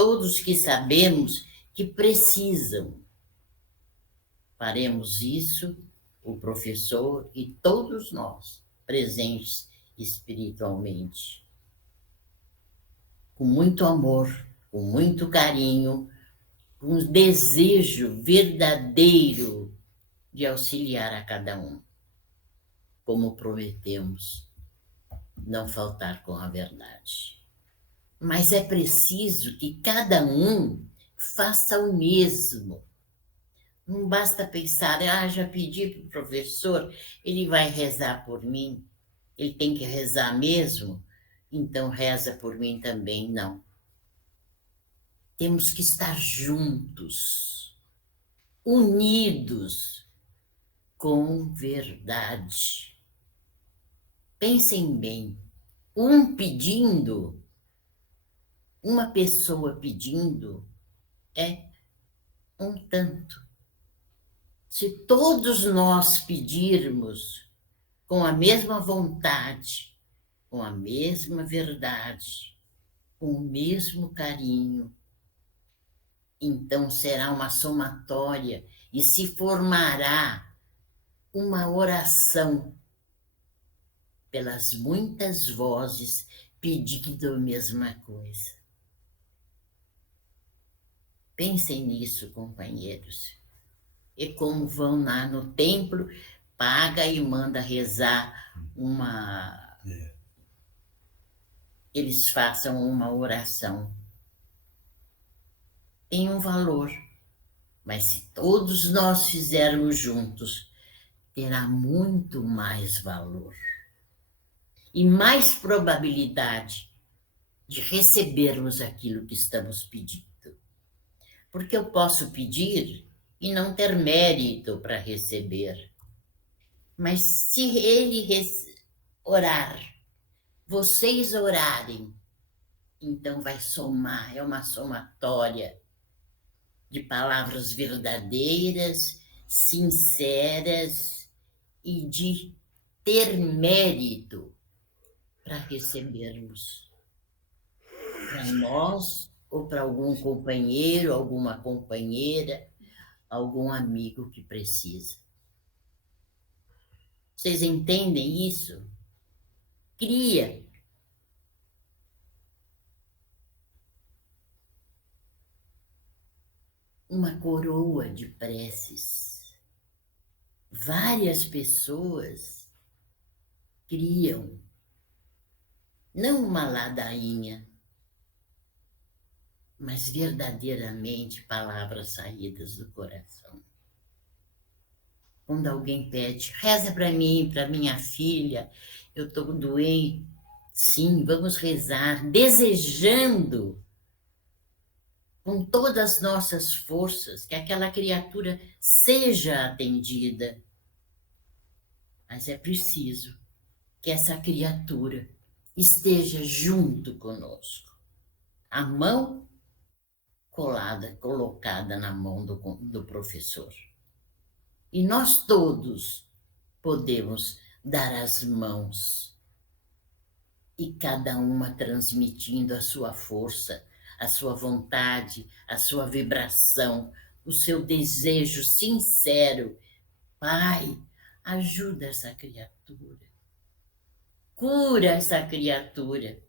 todos que sabemos que precisam. Faremos isso, o professor e todos nós, presentes espiritualmente, com muito amor, com muito carinho, com um desejo verdadeiro de auxiliar a cada um, como prometemos, não faltar com a verdade. Mas é preciso que cada um faça o mesmo. Não basta pensar, já pedi para o professor, ele vai rezar por mim, ele tem que rezar mesmo, então reza por mim também. Não. Temos que estar juntos, unidos, com verdade. Pensem bem, uma pessoa pedindo é um tanto. Se todos nós pedirmos com a mesma vontade, com a mesma verdade, com o mesmo carinho, então será uma somatória e se formará uma oração pelas muitas vozes pedindo a mesma coisa. Pensem nisso, companheiros. E como vão lá no templo, paga e manda rezar eles façam uma oração. Tem um valor, mas se todos nós fizermos juntos, terá muito mais valor e mais probabilidade de recebermos aquilo que estamos pedindo. Porque eu posso pedir e não ter mérito para receber. Mas se ele orar, vocês orarem, então vai somar, é uma somatória de palavras verdadeiras, sinceras e de ter mérito para recebermos. Para nós, ou para algum companheiro, alguma companheira, algum amigo que precisa. Vocês entendem isso? Cria uma coroa de preces. Várias pessoas criam, não uma ladainha, mas verdadeiramente palavras saídas do coração. Quando alguém pede, reza para mim, para minha filha, eu estou doente. Sim, vamos rezar, desejando com todas as nossas forças que aquela criatura seja atendida. Mas é preciso que essa criatura esteja junto conosco. A mão colocada na mão do professor. E nós todos podemos dar as mãos e cada uma transmitindo a sua força, a sua vontade, a sua vibração, o seu desejo sincero. Pai, ajuda essa criatura. Cura essa criatura.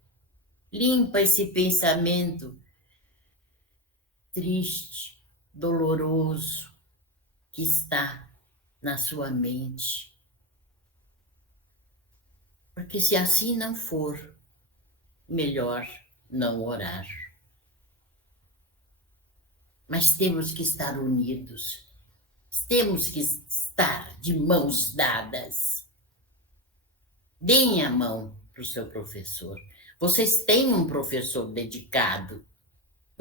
Limpa esse pensamento triste, doloroso que está na sua mente. Porque se assim não for, melhor não orar. Mas temos que estar unidos. Temos que estar de mãos dadas. Deem a mão para o seu professor. Vocês têm um professor dedicado.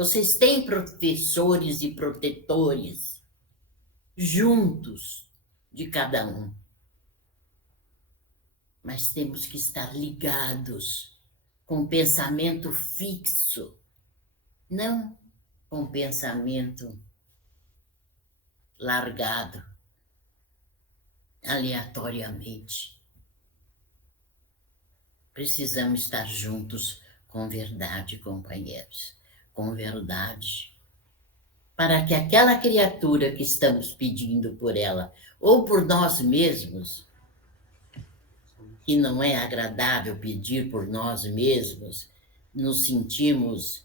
Vocês têm professores e protetores juntos de cada um. Mas temos que estar ligados com pensamento fixo, não com pensamento largado, aleatoriamente. Precisamos estar juntos com verdade, companheiros, com verdade, para que aquela criatura que estamos pedindo por ela, ou por nós mesmos, que não é agradável pedir por nós mesmos, nos sentimos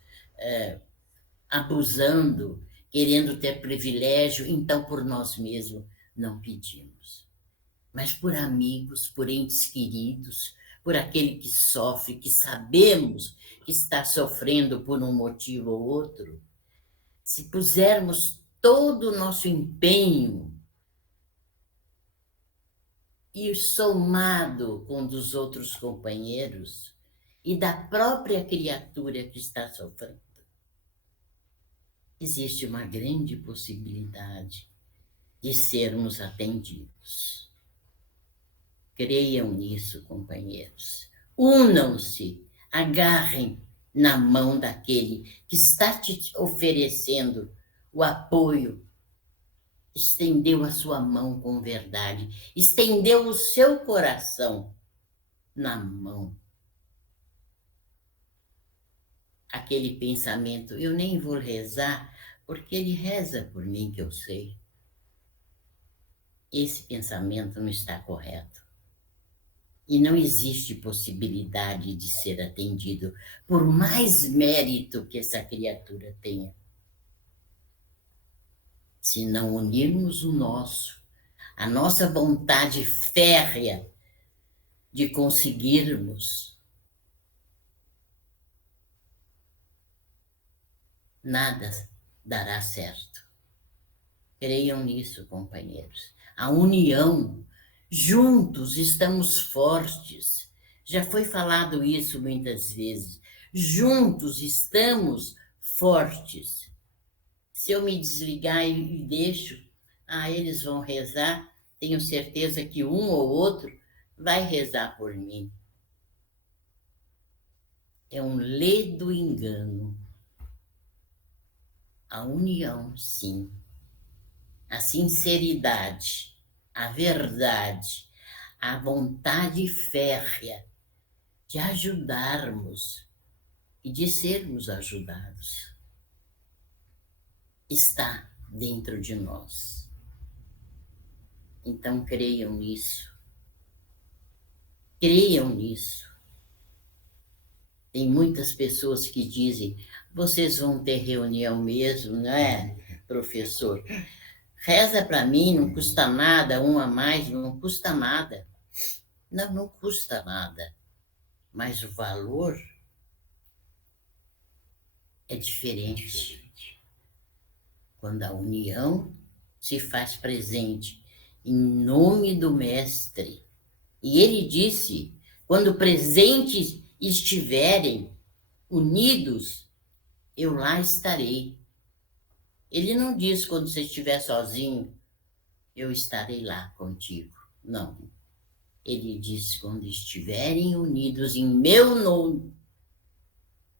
abusando, querendo ter privilégio, então por nós mesmos não pedimos. Mas por amigos, por entes queridos, por aquele que sofre, que sabemos que está sofrendo por um motivo ou outro, se pusermos todo o nosso empenho e somado com dos outros companheiros e da própria criatura que está sofrendo, existe uma grande possibilidade de sermos atendidos. Creiam nisso, companheiros. Unam-se, agarrem na mão daquele que está te oferecendo o apoio, estendeu a sua mão com verdade, estendeu o seu coração na mão. Aquele pensamento, eu nem vou rezar, porque ele reza por mim, que eu sei. Esse pensamento não está correto. E não existe possibilidade de ser atendido, por mais mérito que essa criatura tenha. Se não unirmos a nossa vontade férrea de conseguirmos, nada dará certo. Creiam nisso, companheiros. A união, juntos estamos fortes. Já foi falado isso muitas vezes. Juntos estamos fortes. Se eu me desligar e deixo, eles vão rezar, tenho certeza que um ou outro vai rezar por mim. É um ledo engano. A união, sim. A sinceridade, a verdade, a vontade férrea de ajudarmos e de sermos ajudados está dentro de nós. Então, creiam nisso. Creiam nisso. Tem muitas pessoas que dizem, vocês vão ter reunião mesmo, não é, professor? Reza para mim, não custa nada, um a mais, não custa nada. Não, não custa nada. Mas o valor é diferente. Quando a união se faz presente em nome do Mestre. E ele disse, quando presentes estiverem unidos, eu lá estarei. Ele não diz, quando você estiver sozinho, eu estarei lá contigo. Não. Ele diz, quando estiverem unidos em meu nome,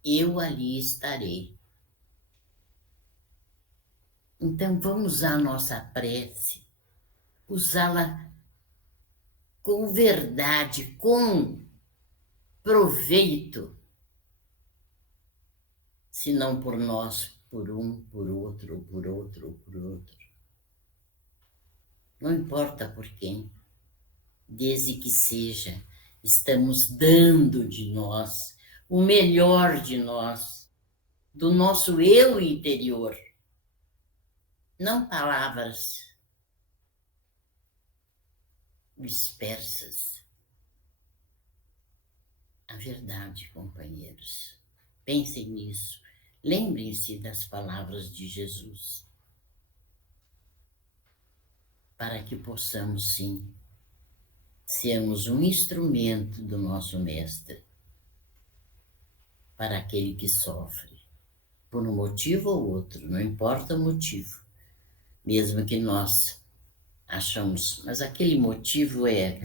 eu ali estarei. Então, vamos usar a nossa prece, usá-la com verdade, com proveito, se não por nós, por um, por outro, por outro, por outro. Não importa por quem, desde que seja, estamos dando de nós, o melhor de nós, do nosso eu interior. Não palavras dispersas. A verdade, companheiros. Pensem nisso. Lembrem-se das palavras de Jesus. Para que possamos, sim, sermos um instrumento do nosso Mestre para aquele que sofre, por um motivo ou outro, não importa o motivo. Mesmo que nós achamos, mas aquele motivo é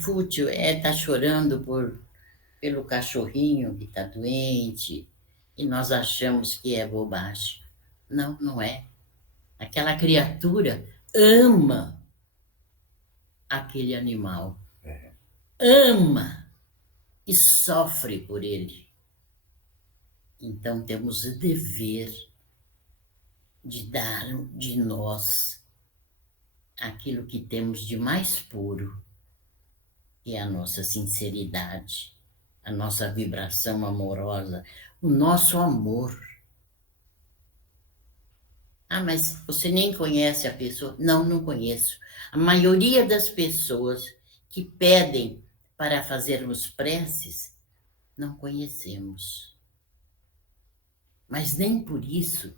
fútil, tá chorando pelo cachorrinho que está doente, e nós achamos que é bobagem. Não, não é. Aquela criatura ama aquele animal. Ama e sofre por ele. Então temos o dever de dar de nós aquilo que temos de mais puro, que é a nossa sinceridade, a nossa vibração amorosa, o nosso amor. Ah, mas você nem conhece a pessoa? Não, não conheço. A maioria das pessoas que pedem para fazermos preces, não conhecemos. Mas nem por isso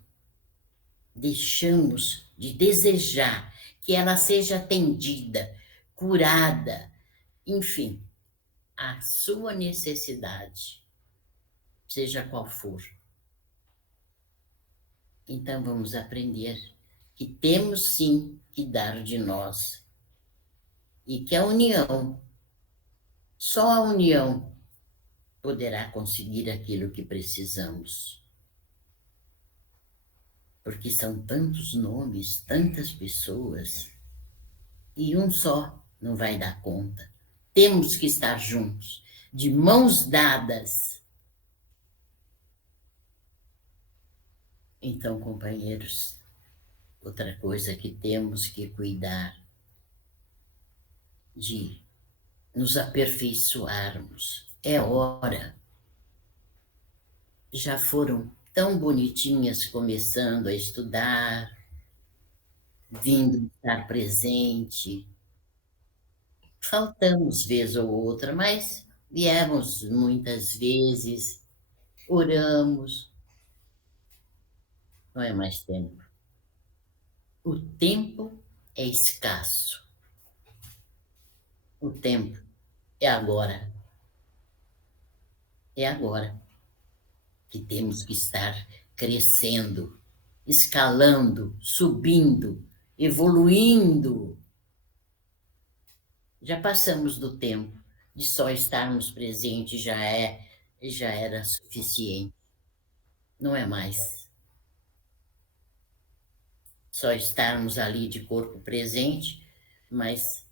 deixamos de desejar que ela seja atendida, curada, enfim, a sua necessidade, seja qual for. Então vamos aprender que temos sim que dar de nós e que a união, só a união poderá conseguir aquilo que precisamos. Porque são tantos nomes, tantas pessoas, e um só não vai dar conta. Temos que estar juntos, de mãos dadas. Então, companheiros, outra coisa que temos que cuidar de nos aperfeiçoarmos. É hora. Já foram tão bonitinhas começando a estudar, vindo estar presente. Faltamos vez ou outra, mas viemos muitas vezes, oramos, não é mais tempo. O tempo é escasso. O tempo é agora. É agora que temos que estar crescendo, escalando, subindo, evoluindo. Já passamos do tempo de só estarmos presentes, já era suficiente. Não é mais. Só estarmos ali de corpo presente, mas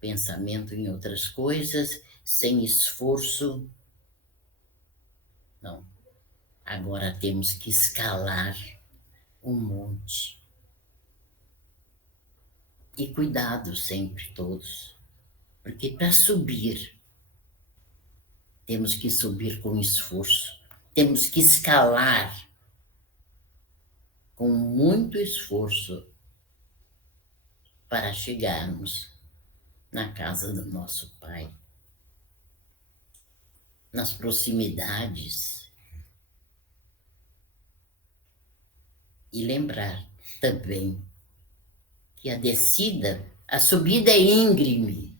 pensamento em outras coisas, sem esforço. Não. Agora temos que escalar um monte. E cuidado sempre, todos. Porque para subir, temos que subir com esforço. Temos que escalar com muito esforço para chegarmos na casa do nosso Pai, nas proximidades. E lembrar também que a descida, a subida é íngreme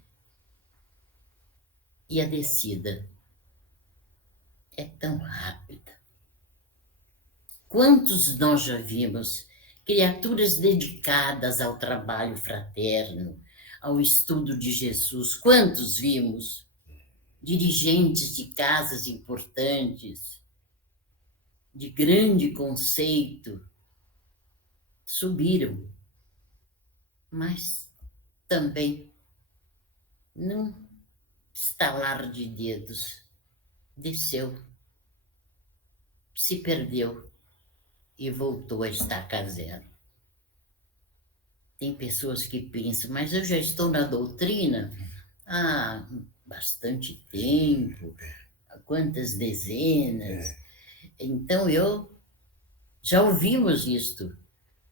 e a descida é tão rápida. Quantos nós já vimos criaturas dedicadas ao trabalho fraterno, ao estudo de Jesus? Quantos vimos dirigentes de casas importantes, de grande conceito, subiram, mas também, num estalar de dedos, desceu, se perdeu e voltou a estaca zero. Tem pessoas que pensam, mas eu já estou na doutrina há bastante tempo, há quantas dezenas, então eu já ouvimos isto.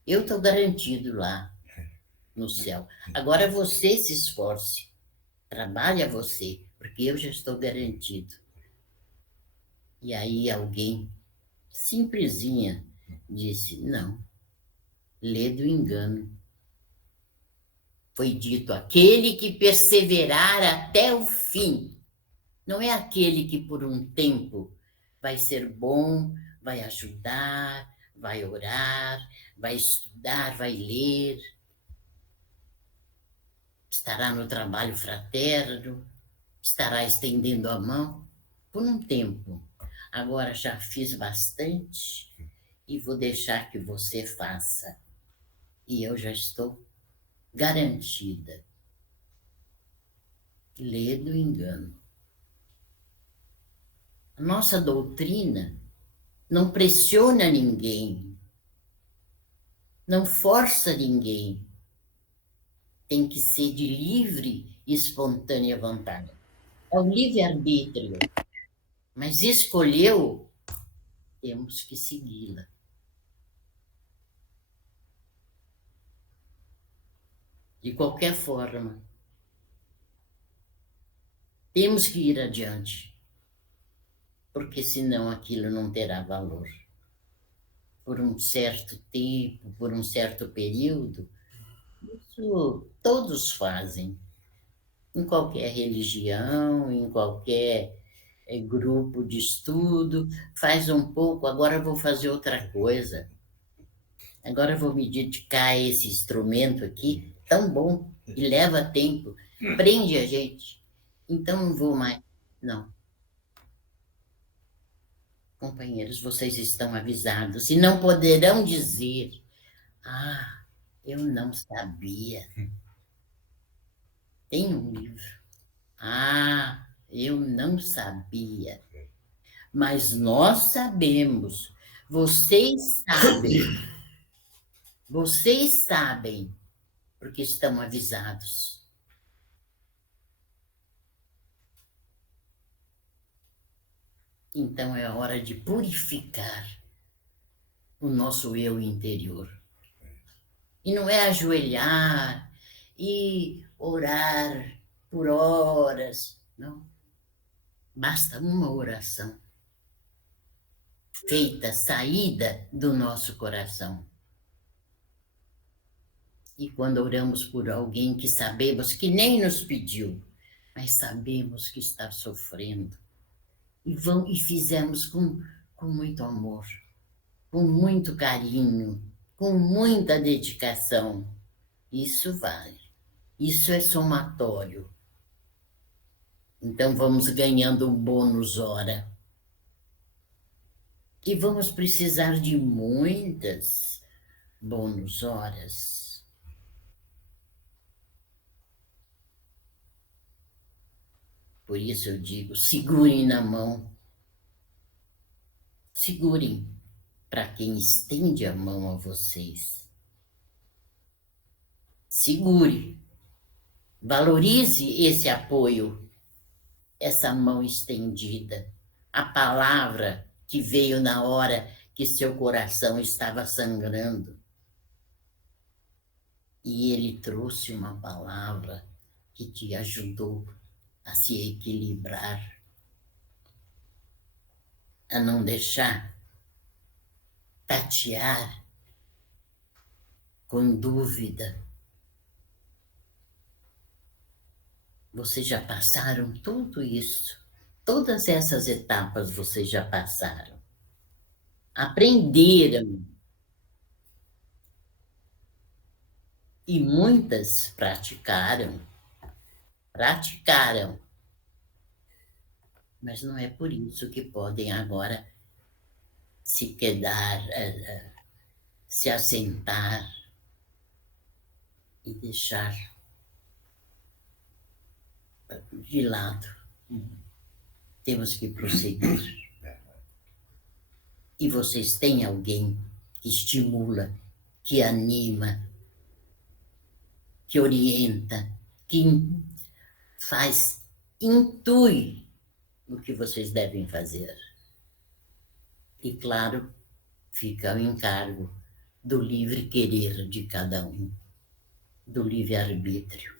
Eu estou garantido lá no céu. Agora você se esforce, trabalha você, porque eu já estou garantido. E aí alguém, simplesinha, disse, não, lê do engano. Foi dito, aquele que perseverar até o fim. Não é aquele que por um tempo vai ser bom, vai ajudar, vai orar, vai estudar, vai ler, estará no trabalho fraterno, estará estendendo a mão por um tempo. Agora já fiz bastante e vou deixar que você faça. E eu já estou garantida. Lê do engano. A nossa doutrina não pressiona ninguém, não força ninguém. Tem que ser de livre e espontânea vontade. É o livre-arbítrio, mas escolheu, temos que segui-la. De qualquer forma, temos que ir adiante, porque senão aquilo não terá valor. Por um certo tempo, por um certo período, isso todos fazem, em qualquer religião, em qualquer grupo de estudo, faz um pouco, agora vou fazer outra coisa. Agora vou me dedicar a esse instrumento aqui, tão bom, e leva tempo, prende a gente. Então não vou mais. Não, companheiros, vocês estão avisados e não poderão dizer: ah, eu não sabia. Tem um livro. Ah, eu não sabia. Mas nós sabemos. Vocês sabem. Vocês sabem, porque estão avisados. Então é hora de purificar o nosso eu interior. E não é ajoelhar e orar por horas, não. Basta uma oração feita, saída do nosso coração. E quando oramos por alguém que sabemos que nem nos pediu, mas sabemos que está sofrendo, e fizemos com muito amor, com muito carinho, com muita dedicação, isso vale. Isso é somatório. Então vamos ganhando um bônus hora. E vamos precisar de muitas bônus horas. Por isso eu digo, segurem na mão. Segurem para quem estende a mão a vocês. Segure. Valorize esse apoio, essa mão estendida. A palavra que veio na hora que seu coração estava sangrando. E ele trouxe uma palavra que te ajudou a se equilibrar, a não deixar tatear com dúvida. Vocês já passaram tudo isso, todas essas etapas vocês já passaram. Aprenderam. E muitas praticaram. Praticaram. Mas não é por isso que podem agora se quedar, se assentar e deixar de lado. Temos que prosseguir. E vocês têm alguém que estimula, que anima, que orienta, que faz, intui o que vocês devem fazer. E, claro, fica o encargo do livre querer de cada um, do livre-arbítrio,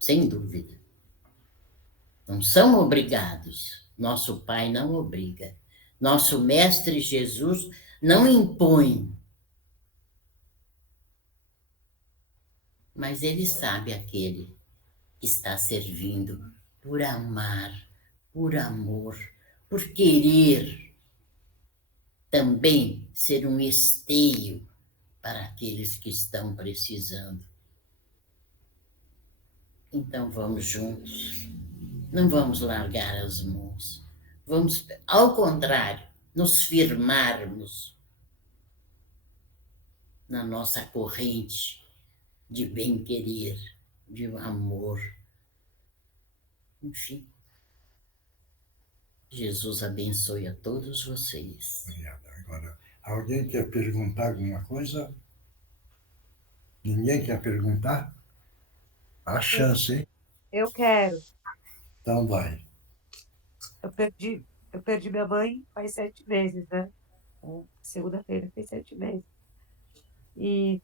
sem dúvida. Não são obrigados. Nosso Pai não obriga. Nosso Mestre Jesus não impõe. Mas ele sabe aquele que está servindo por amar, por amor, por querer também ser um esteio para aqueles que estão precisando. Então vamos juntos, não vamos largar as mãos, vamos, ao contrário, nos firmarmos na nossa corrente de bem-querer, de amor, enfim, Jesus abençoe a todos vocês. Obrigado. Agora, alguém quer perguntar alguma coisa? Ninguém quer perguntar? A chance, hein? Eu quero. Então vai. Eu perdi minha mãe faz 7 meses, né? Segunda-feira fez 7 meses. E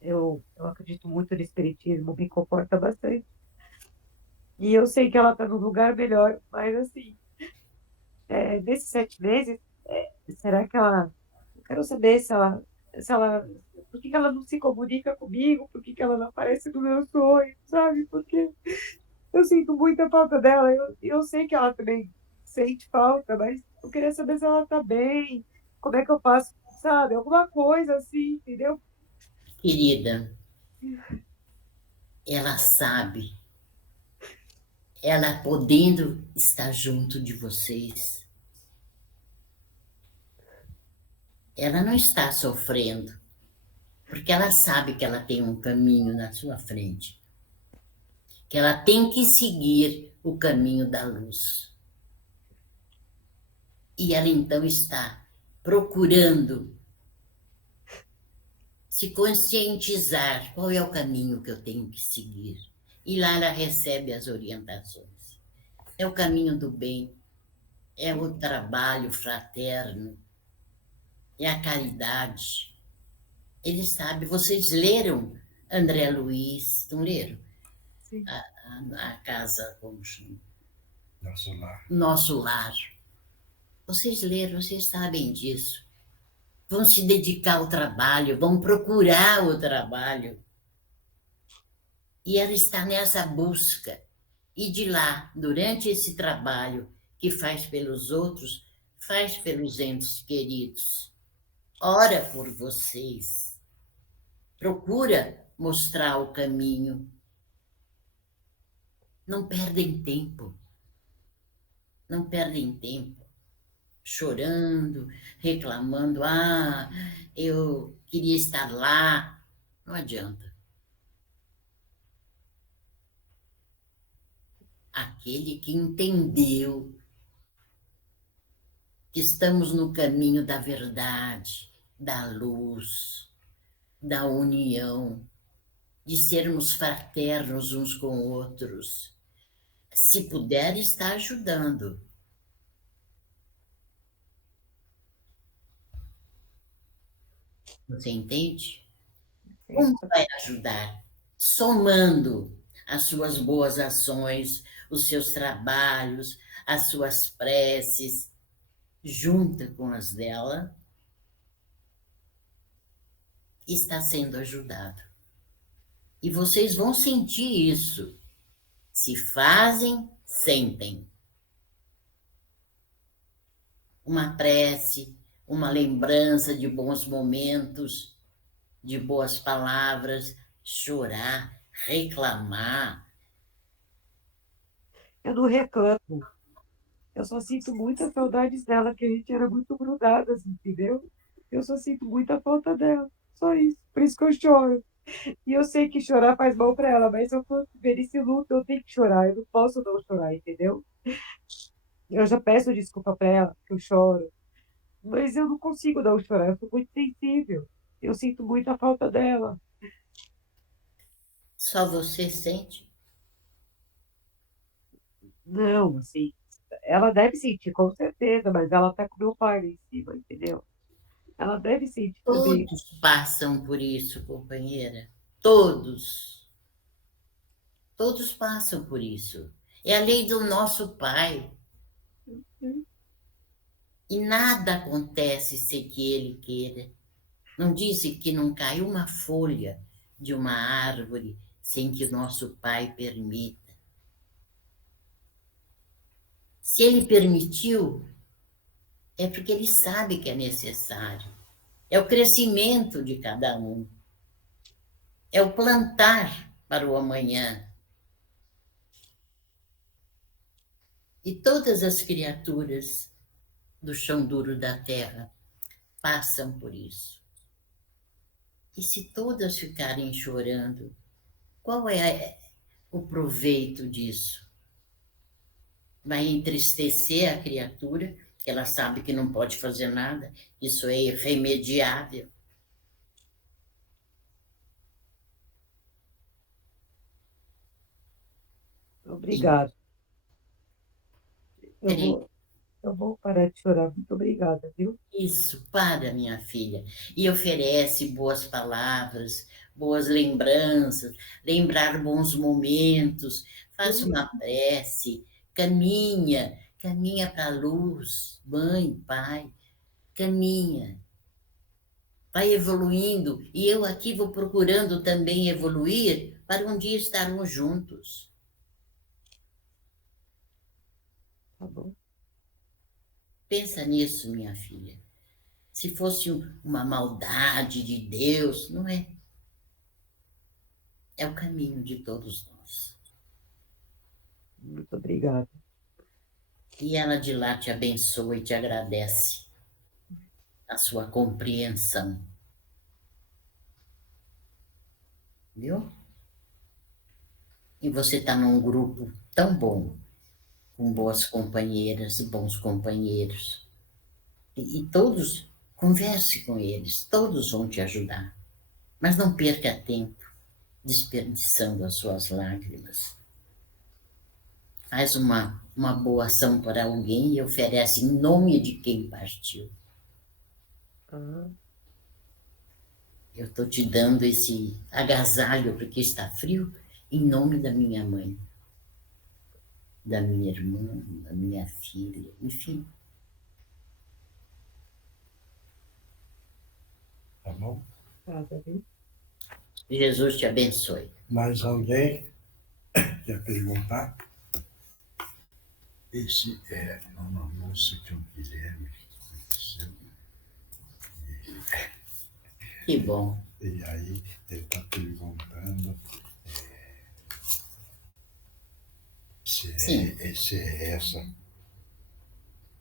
eu acredito muito no espiritismo, me comporta bastante. E eu sei que ela está num lugar melhor, mas assim, nesses 7 meses, será que ela. Eu quero saber se ela. Por que que ela não se comunica comigo? Por que que ela não aparece no meu sonho, sabe? Porque eu sinto muita falta dela. Eu sei que ela também sente falta, mas eu queria saber se ela tá bem, como é que eu faço, sabe? Alguma coisa assim, entendeu? Querida, ela sabe, ela podendo estar junto de vocês, ela não está sofrendo, porque ela sabe que ela tem um caminho na sua frente, que ela tem que seguir o caminho da luz. E ela então está procurando se conscientizar qual é o caminho que eu tenho que seguir. E lá ela recebe as orientações. É o caminho do bem, é o trabalho fraterno, é a caridade. Ele sabe, vocês leram André Luiz, não leram? Sim. A casa, como chama? Nosso lar. Nosso Lar. Vocês leram, vocês sabem disso. Vão se dedicar ao trabalho, vão procurar o trabalho. E ela está nessa busca. E de lá, durante esse trabalho que faz pelos outros, faz pelos entes queridos. Ora por vocês. Procura mostrar o caminho. Não perdem tempo. Não perdem tempo chorando, reclamando. Ah, eu queria estar lá. Não adianta. Aquele que entendeu que estamos no caminho da verdade, da luz, da união, de sermos fraternos uns com outros. Se puder, está ajudando. Você entende? Sim. Como vai ajudar? Somando as suas boas ações, os seus trabalhos, as suas preces, junta com as dela, está sendo ajudado. E vocês vão sentir isso. Se fazem, sentem. Uma prece, uma lembrança de bons momentos, de boas palavras, chorar, reclamar. Eu não reclamo. Eu só sinto muita saudades dela, que a gente era muito grudadas, entendeu? Eu só sinto muita falta dela. Só isso. Por isso que eu choro. E eu sei que chorar faz mal pra ela, mas se eu for ver esse luto, eu tenho que chorar. Eu não posso não chorar, entendeu? Eu já peço desculpa pra ela, que eu choro. Mas eu não consigo não chorar. Eu sou muito sensível. Eu sinto muita falta dela. Só você sente? Não, assim, ela deve sentir, com certeza, mas ela tá com meu pai lá em cima, entendeu? Ela deve sentir também. Todos passam por isso, companheira. Todos. Todos passam por isso. É a lei do nosso Pai. E nada acontece sem que Ele queira. Não disse que não cai uma folha de uma árvore sem que o nosso Pai permita. Se Ele permitiu, é porque Ele sabe que é necessário. É o crescimento de cada um. É o plantar para o amanhã. E todas as criaturas do chão duro da terra passam por isso. E se todas ficarem chorando, qual é o proveito disso? vai entristecer a criatura, que ela sabe que não pode fazer nada, isso é irremediável. Obrigada. Eu Creio. vou, eu vou parar de chorar. Muito obrigada, viu? Isso, para, minha filha, e oferece boas palavras, boas lembranças, lembrar bons momentos, faça uma prece, caminha, caminha para a luz, mãe, pai, caminha, vai evoluindo, e eu aqui vou procurando também evoluir para um dia estarmos juntos. Tá bom. Pensa nisso, minha filha. Se fosse uma maldade de Deus, não é? É o caminho de todos nós. Muito obrigada. E ela de lá te abençoa e te agradece a sua compreensão. Viu? E você está num grupo tão bom, com boas companheiras e bons companheiros. E todos, converse com eles, todos vão te ajudar. Mas não perca tempo desperdiçando as suas lágrimas. Faz uma boa ação para alguém e oferece em nome de quem partiu. Ah, Eu estou te dando esse agasalho porque está frio em nome da minha mãe, da minha irmã, da minha filha, enfim. Tá bom? obrigada, viu? Jesus te abençoe. Mais alguém quer perguntar? Esse é uma moça que o Guilherme conheceu. Que bom. E aí ele está perguntando Sim. se é essa.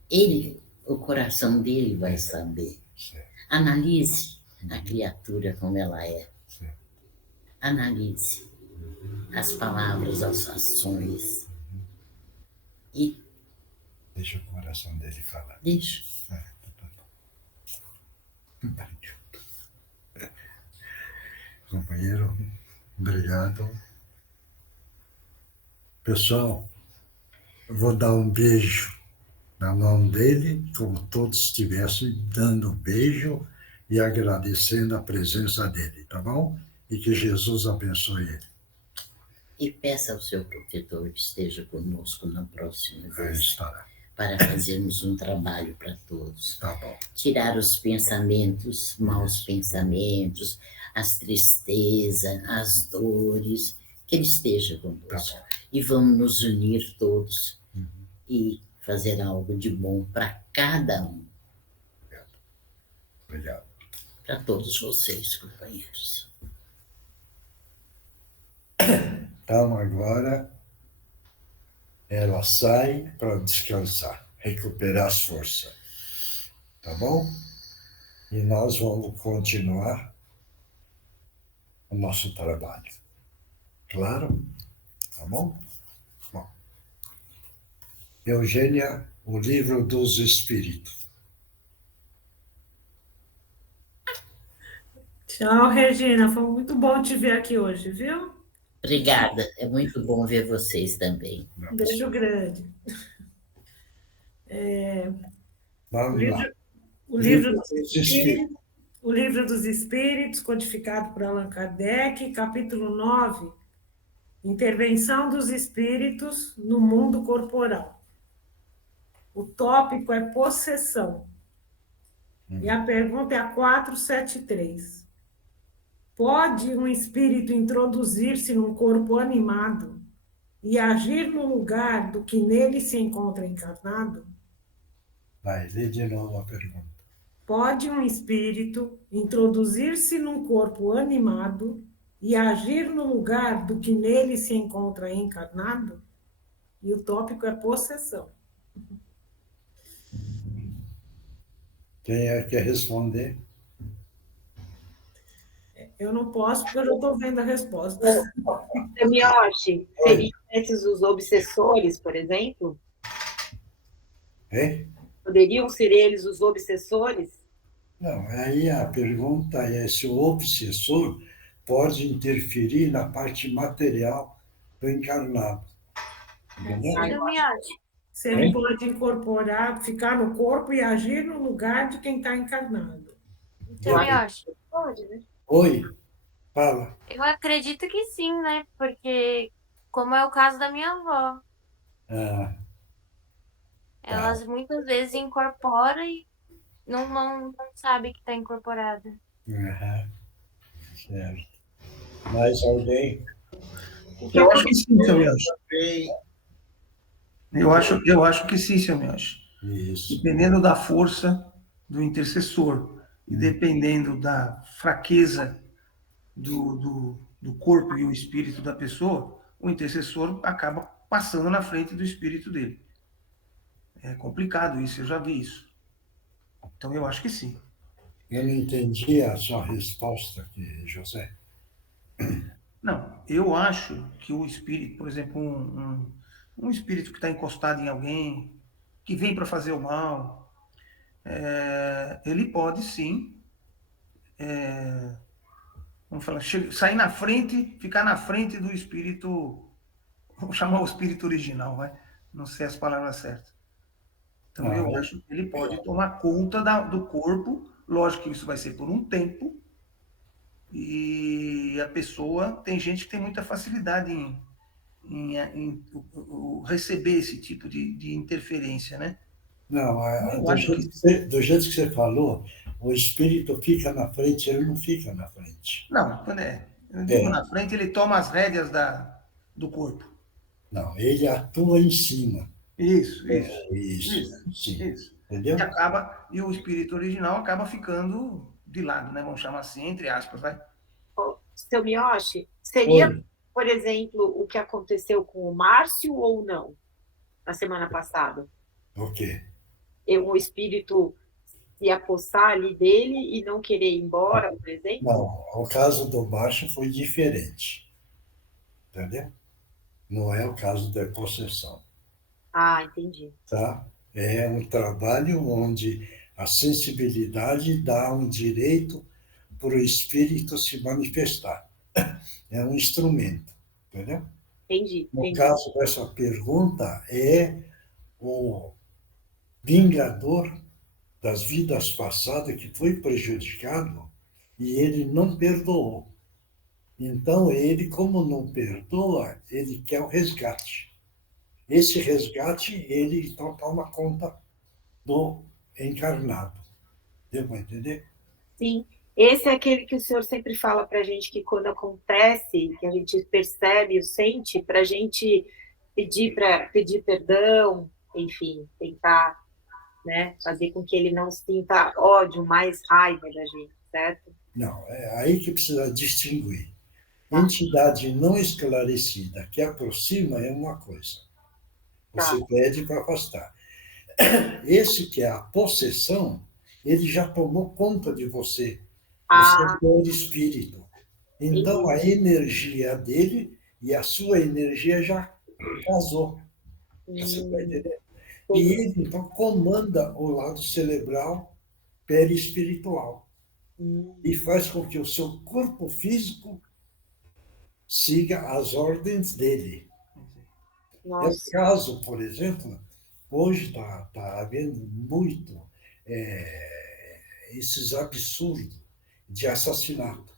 Ele, o coração dele vai saber. Certo. Analise a criatura como ela é. Certo. Analise as palavras, as ações. E Deixa o coração dele falar. deixa. Companheiro, obrigado. Pessoal, eu vou dar um beijo na mão dele, como todos estivessem dando um beijo e agradecendo a presença dele, tá bom? E que Jesus abençoe ele. E peça ao seu protetor que esteja conosco na próxima Aí vez, estará. para fazermos um trabalho para todos. Tá bom. Tirar os pensamentos, maus pensamentos, as tristezas, as dores, que ele esteja conosco. Tá. E vamos nos unir todos e fazer algo de bom para cada um. Obrigado. Para todos vocês, companheiros. Então, agora, ela sai para descansar, recuperar as forças. Tá bom? E nós vamos continuar o nosso trabalho. Claro? Tá bom? Bom. Eugênia, o Livro dos Espíritos. Tchau, Regina. Foi muito bom te ver aqui hoje, viu? Obrigada. É muito bom ver vocês também. Um beijo grande. Vamos lá. O livro dos dos Espíritos, o Livro dos Espíritos, codificado por Allan Kardec, capítulo 9, Intervenção dos Espíritos no Mundo Corporal. O tópico é possessão. E a pergunta é a 473. Pode um espírito introduzir-se num corpo animado e agir no lugar do que nele se encontra encarnado? Vai, lê de novo a pergunta. Pode um espírito introduzir-se num corpo animado e agir no lugar do que nele se encontra encarnado? E o tópico é possessão. Quem é que quer responder? Eu não posso, porque eu já estou vendo a resposta. Miyoshi, seriam esses os obsessores, por exemplo? Hein? Poderiam ser eles os obsessores? Não, aí a pergunta é se o obsessor pode interferir na parte material do encarnado. Entendeu? Ah, eu acho. Se ele Hein? pode incorporar, ficar no corpo e agir no lugar de quem está encarnado. Então, eu acho. Pode, né? Oi, fala. Eu acredito que sim, né? Porque, como é o caso da minha avó, Ah, tá. elas muitas vezes incorporam e não sabe que está incorporada. Aham, certo. Mais alguém? Eu acho que sim, seu Mioshi. Também. Eu acho que sim, seu Mioshi. Isso. Dependendo da força do intercessor e dependendo da fraqueza do corpo e o espírito da pessoa, o intercessor acaba passando na frente do espírito dele. É complicado isso, eu já vi isso. Então eu acho que sim. Eu não entendi a sua resposta aqui, José. Não, eu acho que o espírito, por exemplo, um espírito que está encostado em alguém, que vem para fazer o mal, ele pode sim, vamos falar, sair na frente, ficar na frente do espírito, vamos chamar o espírito original, vai? Não sei as palavras certas. Então eu Ah, acho que ele pode tomar conta do corpo, lógico que isso vai ser por um tempo, e a pessoa, tem gente que tem muita facilidade em receber esse tipo de interferência, né? não, Eu acho que do jeito que você falou, o espírito fica na frente, ele não fica na frente. não, quando eu digo É. na frente, ele toma as rédeas do corpo. Não, ele atua em cima. Isso, Isso, sim. isso. Entendeu? E o espírito original acaba ficando de lado, né? Vamos chamar assim, entre aspas, vai. Seu Miyoshi, seria, Oi. por exemplo, o que aconteceu com o Márcio ou não, na semana passada? O quê? O espírito se apossar ali dele e não querer ir embora, por exemplo? Não, o caso do baixo foi diferente. Entendeu? Não é o caso da possessão. Ah, entendi. Tá? É um trabalho onde a sensibilidade dá um direito para o espírito se manifestar. É um instrumento, entendeu? Entendi. No caso dessa pergunta, é o vingador das vidas passadas que foi prejudicado e ele não perdoou. Então, ele, como não perdoa, ele quer o resgate. Esse resgate, ele então toma conta do encarnado. Deu para entender? Sim. Esse é aquele que o senhor sempre fala para a gente que quando acontece, que a gente percebe ou sente, para a gente pedir perdão, enfim, tentar, né, fazer com que ele não sinta ódio, mais raiva da gente, certo? Não, é aí que precisa distinguir. Entidade não esclarecida que aproxima é uma coisa. Você pede para afastar. Esse que é a possessão, ele já tomou conta de você. Você é o espírito. Então, a energia dele e a sua energia já casou. Você está entendendo? E ele, então, comanda o lado cerebral perispiritual. E faz com que o seu corpo físico siga as ordens dele. É o caso, por exemplo, hoje está havendo muito esses absurdos de assassinato.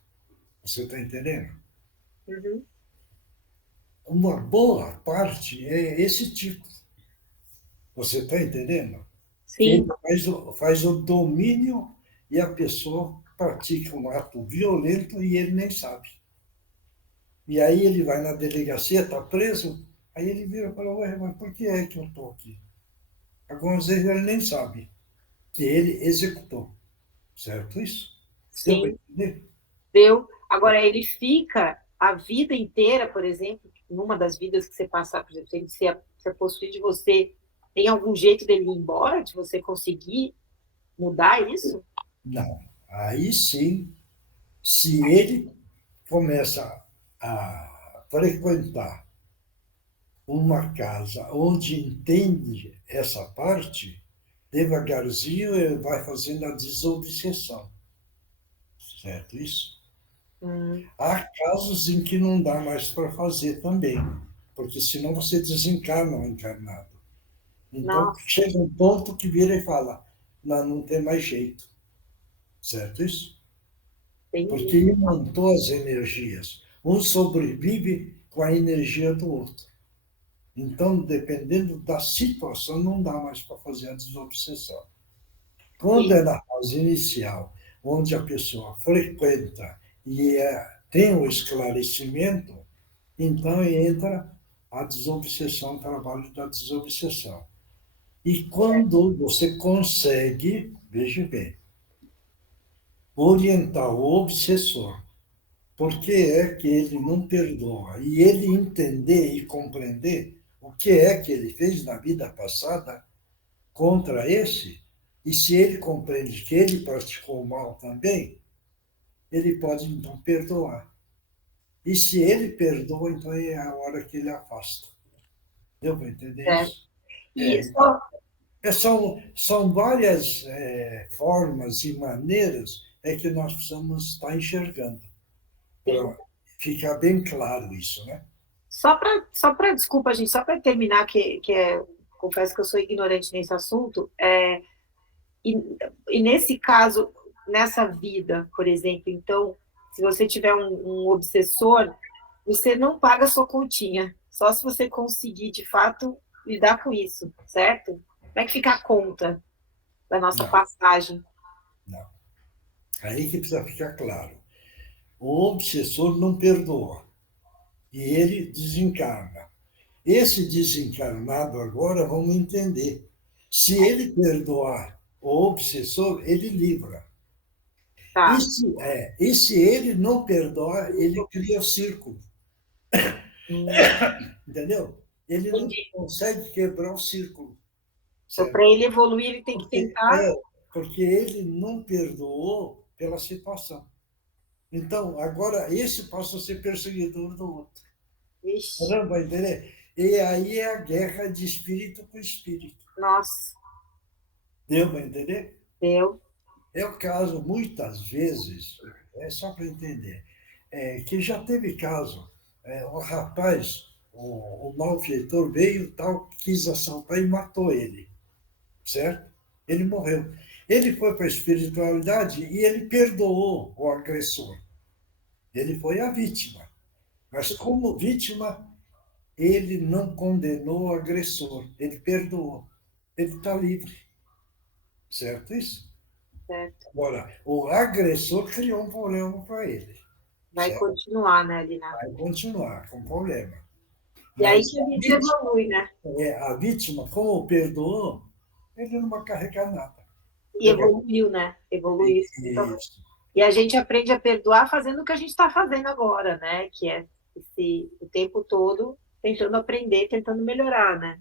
Você está entendendo? Uhum. Uma boa parte é esse tipo. Você está entendendo? Sim. Ele faz o domínio e a pessoa pratica um ato violento e ele nem sabe. E aí ele vai na delegacia, está preso, aí ele vira e fala, ué, mas por que é que eu estou aqui? Algumas vezes ele nem sabe que ele executou. Certo isso? Sim. Deu. Agora, ele fica a vida inteira, por exemplo, numa das vidas que você passar, por exemplo, se ele se possuir de você, tem algum jeito dele ir embora, de você conseguir mudar isso? Não. Aí sim, se ele começa a frequentar uma casa onde entende essa parte, devagarzinho ele vai fazendo a desobsessão. Certo isso? Há casos em que não dá mais para fazer também, porque senão você desencarna o encarnado. Então, Nossa. chega um ponto que vira e fala, não tem mais jeito. Certo isso? Porque Entendi. imantou as energias. Um sobrevive com a energia do outro. Então, dependendo da situação, não dá mais para fazer a desobsessão. Quando é na fase inicial, onde a pessoa frequenta e tem o esclarecimento, então entra a desobsessão, o trabalho da desobsessão. E quando você consegue, veja bem, orientar o obsessor, por que é que ele não perdoa, e ele entender e compreender o que é que ele fez na vida passada contra esse, e se ele compreende que ele praticou mal também, ele pode então perdoar. E se ele perdoa, então é a hora que ele afasta. Deu para entender isso? E só, São várias formas e maneiras que nós precisamos estar enxergando, para ficar bem claro isso, né? desculpa, gente, só para terminar, confesso que eu sou ignorante nesse assunto, e, e nesse caso, nessa vida, por exemplo, então, se você tiver um obsessor, você não paga a sua continha, só se você conseguir, de fato, lidar com isso, certo? Como é que fica a conta da nossa passagem? Não. Aí que precisa ficar claro. O obsessor não perdoa e ele desencarna. Esse desencarnado agora, vamos entender. Se ele perdoar o obsessor, ele livra. Tá. E se ele não perdoar, ele cria o círculo. Entendeu? Ele não consegue quebrar o círculo. Então, para ele evoluir, ele tem que tentar. Porque ele não perdoou pela situação. Então, agora esse passa a ser perseguidor do outro. Vixe. Vai entender? E aí é a guerra de espírito com espírito. Nossa. Deu para entender? Deu. É o caso, muitas vezes, só para entender, que já teve caso, o rapaz, o malfeitor veio, tal, quis assaltar e matou ele, certo? Ele morreu. Ele foi para a espiritualidade e ele perdoou o agressor. Ele foi a vítima. Mas como vítima, ele não condenou o agressor, ele perdoou. Ele está livre. Certo isso? Certo. Agora, o agressor criou um problema para ele. Vai certo? Continuar, né, Lina? Vai continuar com problema. E aí que a gente evolui, né? A vítima, como perdoou, ele não vai carregar nada. E evoluiu, né? Evoluiu. Então, Isso. e a gente aprende a perdoar fazendo o que a gente está fazendo agora, né? Que é o tempo todo tentando aprender, tentando melhorar, né?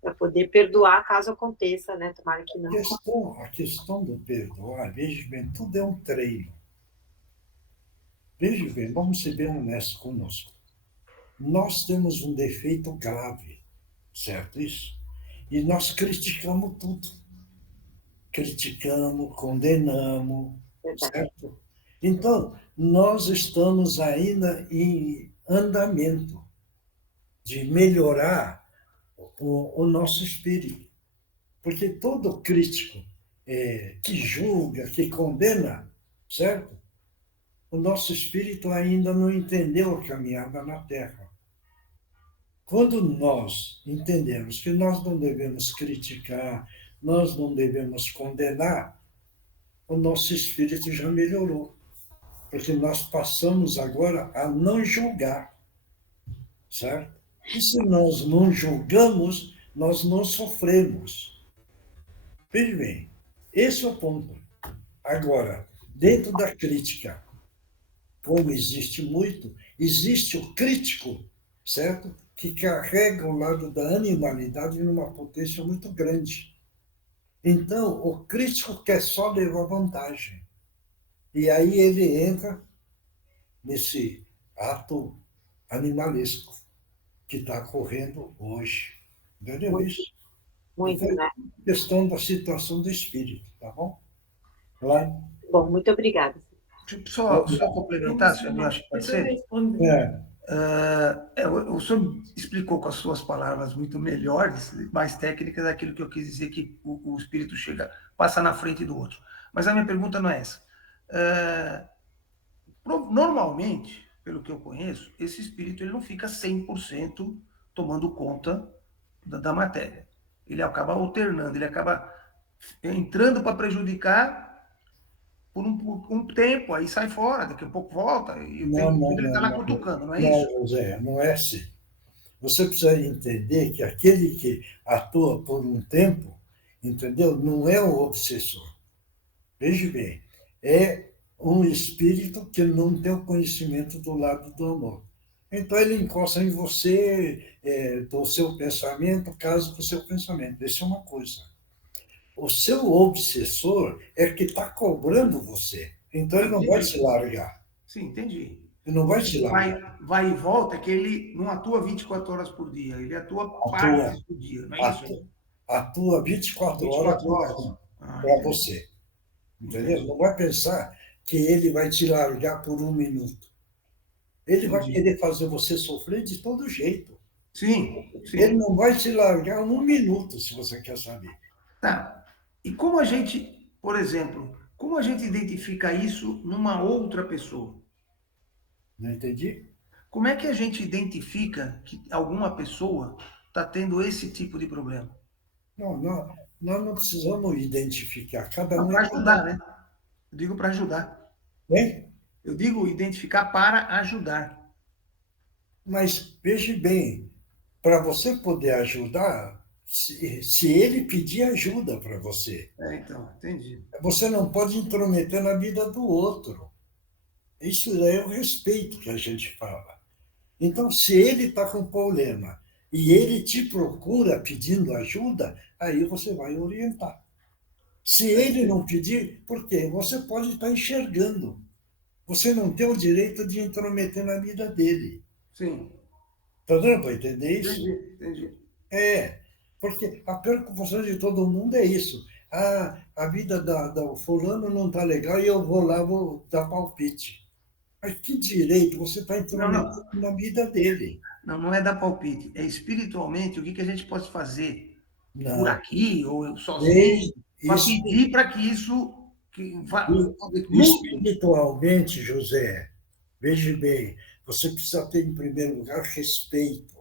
Para poder perdoar caso aconteça, né? Tomara que não. A questão do perdoar, veja bem, tudo é um treino. Veja bem, vamos ser bem honestos conosco. Nós temos um defeito grave, certo isso? E nós criticamos tudo. Criticamos, condenamos, certo? Então, nós estamos ainda em andamento de melhorar o nosso espírito. Porque todo crítico que julga, que condena, certo? O nosso espírito ainda não entendeu a caminhada na Terra. Quando nós entendemos que nós não devemos criticar, nós não devemos condenar, o nosso espírito já melhorou. Porque nós passamos agora a não julgar, certo? E se nós não julgamos, nós não sofremos. Veja bem, esse é o ponto. Agora, dentro da crítica, como existe muito, existe o crítico, certo? Que carrega o lado da animalidade numa potência muito grande. Então, o crítico quer só levar vantagem. E aí ele entra nesse ato animalesco que está ocorrendo hoje. Entendeu isso? Muito, Então, né? é questão da situação do espírito, tá bom? Lá, Bom, muito obrigada. Deixa eu só complementar, senhor Mioshi, pode Deixa eu ser? responder. O senhor explicou com as suas palavras muito melhores, mais técnicas, aquilo que eu quis dizer que o espírito chega, passa na frente do outro. Mas a minha pergunta não é essa. Normalmente, pelo que eu conheço, esse espírito ele não fica 100% tomando conta da matéria. Ele acaba alternando, ele acaba entrando para prejudicar por um tempo, aí sai fora, daqui a pouco volta, e o não, tempo não, todo ele não, está lá não, cutucando, não é não, isso? José, não é assim. Você precisa entender que aquele que atua por um tempo, entendeu? Não é o obsessor. Veja bem, é um espírito que não tem o conhecimento do lado do amor. Então ele encosta em você, do seu pensamento, casa com o seu pensamento. Isso é uma coisa. O seu obsessor é que está cobrando você. Então ele não vai te largar. Sim, entendi. Ele não vai te largar. Vai e volta, é que ele não atua 24 horas por dia, ele atua Atua, partes do dia, não é isso? atua, atua 24 horas 24 horas. para você. Entendeu? Entendi. Não vai pensar que ele vai te largar por um minuto. Ele vai Entendi. querer fazer você sofrer de todo jeito. Sim, Ele sim. não vai te largar um minuto, se você quer saber. Tá. E como a gente, por exemplo, como a gente identifica isso numa outra pessoa? Não entendi? Como é que a gente identifica que alguma pessoa está tendo esse tipo de problema? Não, nós não precisamos identificar. Cada um Para é ajudar, cada né? Eu digo para ajudar. um. Hein? Eu digo identificar para ajudar. Mas veja bem, para você poder ajudar, se ele pedir ajuda para você, Então, entendi. você não pode intrometer na vida do outro. Isso é o respeito que a gente fala. Então, se ele está com problema e ele te procura pedindo ajuda, aí você vai orientar. Se ele não pedir, por quê? Você pode estar enxergando. Você não tem o direito de intrometer na vida dele. Sim. Está dando para entender isso? Entendi. Porque a preocupação de todo mundo é isso. A vida da fulano não está legal e eu vou lá, vou dar palpite. Mas que direito você está intrometendo na vida dele? Não é dar palpite. É espiritualmente o que a gente pode fazer por Não. aqui ou eu sozinho para Isso, pedir para que isso mude. espiritualmente, José, veja bem, você precisa ter, em primeiro lugar, respeito.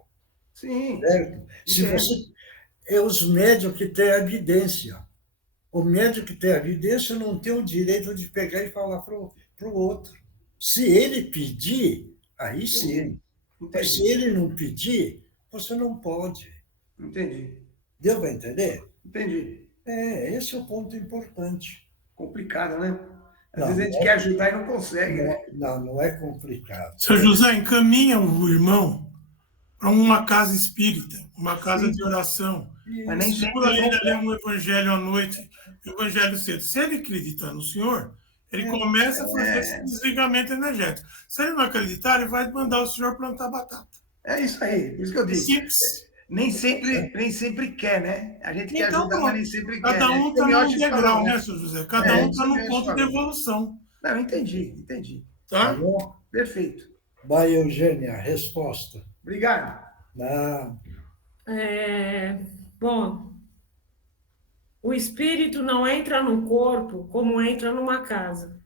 Sim, Certo? Se entendo. você, é os médios que têm a evidência. O médico que tem a evidência não tem o direito de pegar e falar para o outro. Se ele pedir, aí sim. Mas se Entendi. ele não pedir, você não pode. Entendi. Deu para entender? Entendi. Esse é o ponto importante. Complicado, né? Às Não, vezes a gente quer ajudar e não consegue, né? não é complicado. Seu José, encaminha o irmão para uma casa espírita, uma casa de oração. Mas nem Estimula sempre ele a ler um evangelho à noite, o evangelho cedo. Se ele acreditar no Senhor, ele começa a fazer esse desligamento energético. Se ele não acreditar, ele vai mandar o Senhor plantar batata. é isso aí, por isso que eu digo. Simples. Nem sempre quer, né? A gente quer Então, ajudar, mas nem sempre quer. cada um está Né? num degrau, né, seu José? Cada um está num ponto de falou. evolução. Não, entendi. Tá Tá? bom? Perfeito. Vai, Eugênia, resposta. Obrigado. Não. Bom, o espírito não entra no corpo como entra numa casa.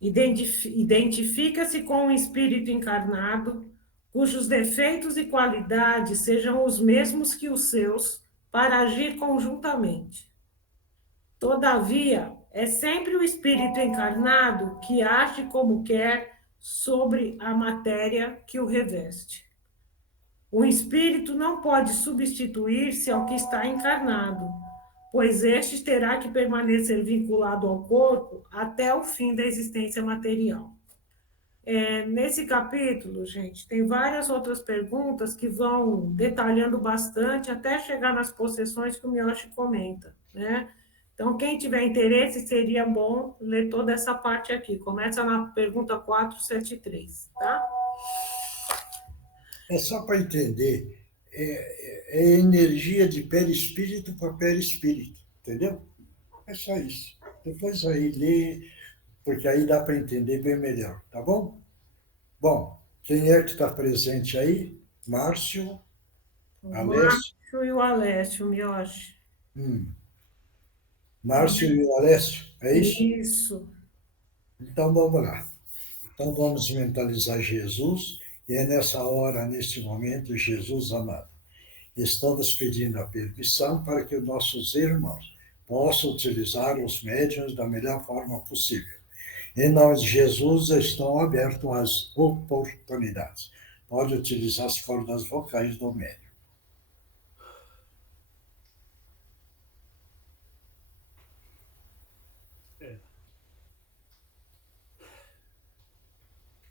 Identifica-se com um espírito encarnado, cujos defeitos e qualidades sejam os mesmos que os seus, para agir conjuntamente. Todavia, é sempre o espírito encarnado que age como quer sobre a matéria que o reveste. O espírito não pode substituir-se ao que está encarnado, pois este terá que permanecer vinculado ao corpo até o fim da existência material. Nesse capítulo, gente, tem várias outras perguntas que vão detalhando bastante até chegar nas possessões que o Miyoshi comenta, né? Então, quem tiver interesse, seria bom ler toda essa parte aqui. Começa na pergunta 473, tá? É só para entender é energia de perispírito para perispírito, entendeu? É só isso. Depois aí lê, porque aí dá para entender bem melhor, tá bom? Bom, quem é que está presente aí? Márcio, O Alessio. Márcio e o Alessio, Mioche. Márcio e o Alessio, é isso? Isso. Então vamos lá. Então vamos mentalizar Jesus, e é nessa hora, neste momento, Jesus amado. Estamos pedindo a permissão para que os nossos irmãos possam utilizar os médiuns da melhor forma possível. Em nome de Jesus, estão abertas as oportunidades. Pode utilizar as cordas vocais do médium.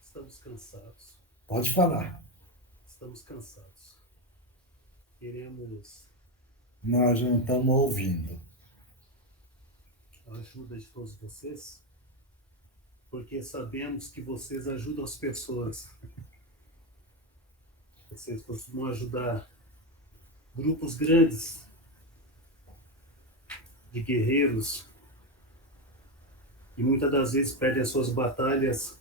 Estamos cansados. Pode falar. Estamos cansados. Queremos Nós não estamos ouvindo. a ajuda de todos vocês, porque sabemos que vocês ajudam as pessoas. Vocês costumam ajudar grupos grandes de guerreiros e muitas das vezes perdem as suas batalhas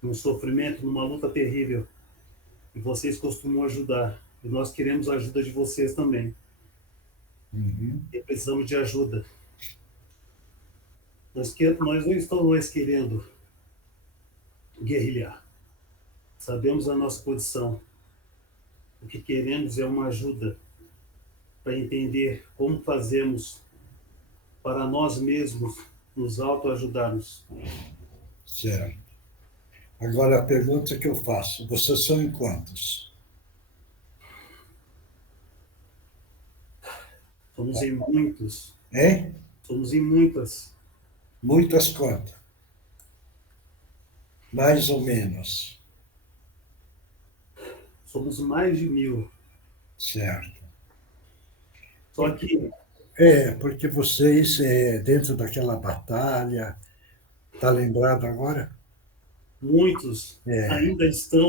num sofrimento, numa luta terrível. E vocês costumam ajudar. E nós queremos a ajuda de vocês também. E precisamos de ajuda. Nós não estamos mais querendo guerrilhar. Sabemos a nossa posição. O que queremos é uma ajuda para entender como fazemos para nós mesmos nos autoajudarmos. Certo. Agora a pergunta que eu faço, vocês são em quantos? Somos em muitos. Hein? Somos em muitas. Muitas quantas? Mais ou menos. Somos mais de 1000. Certo. Só que Porque vocês, dentro daquela batalha, está lembrado agora? muitos ainda estão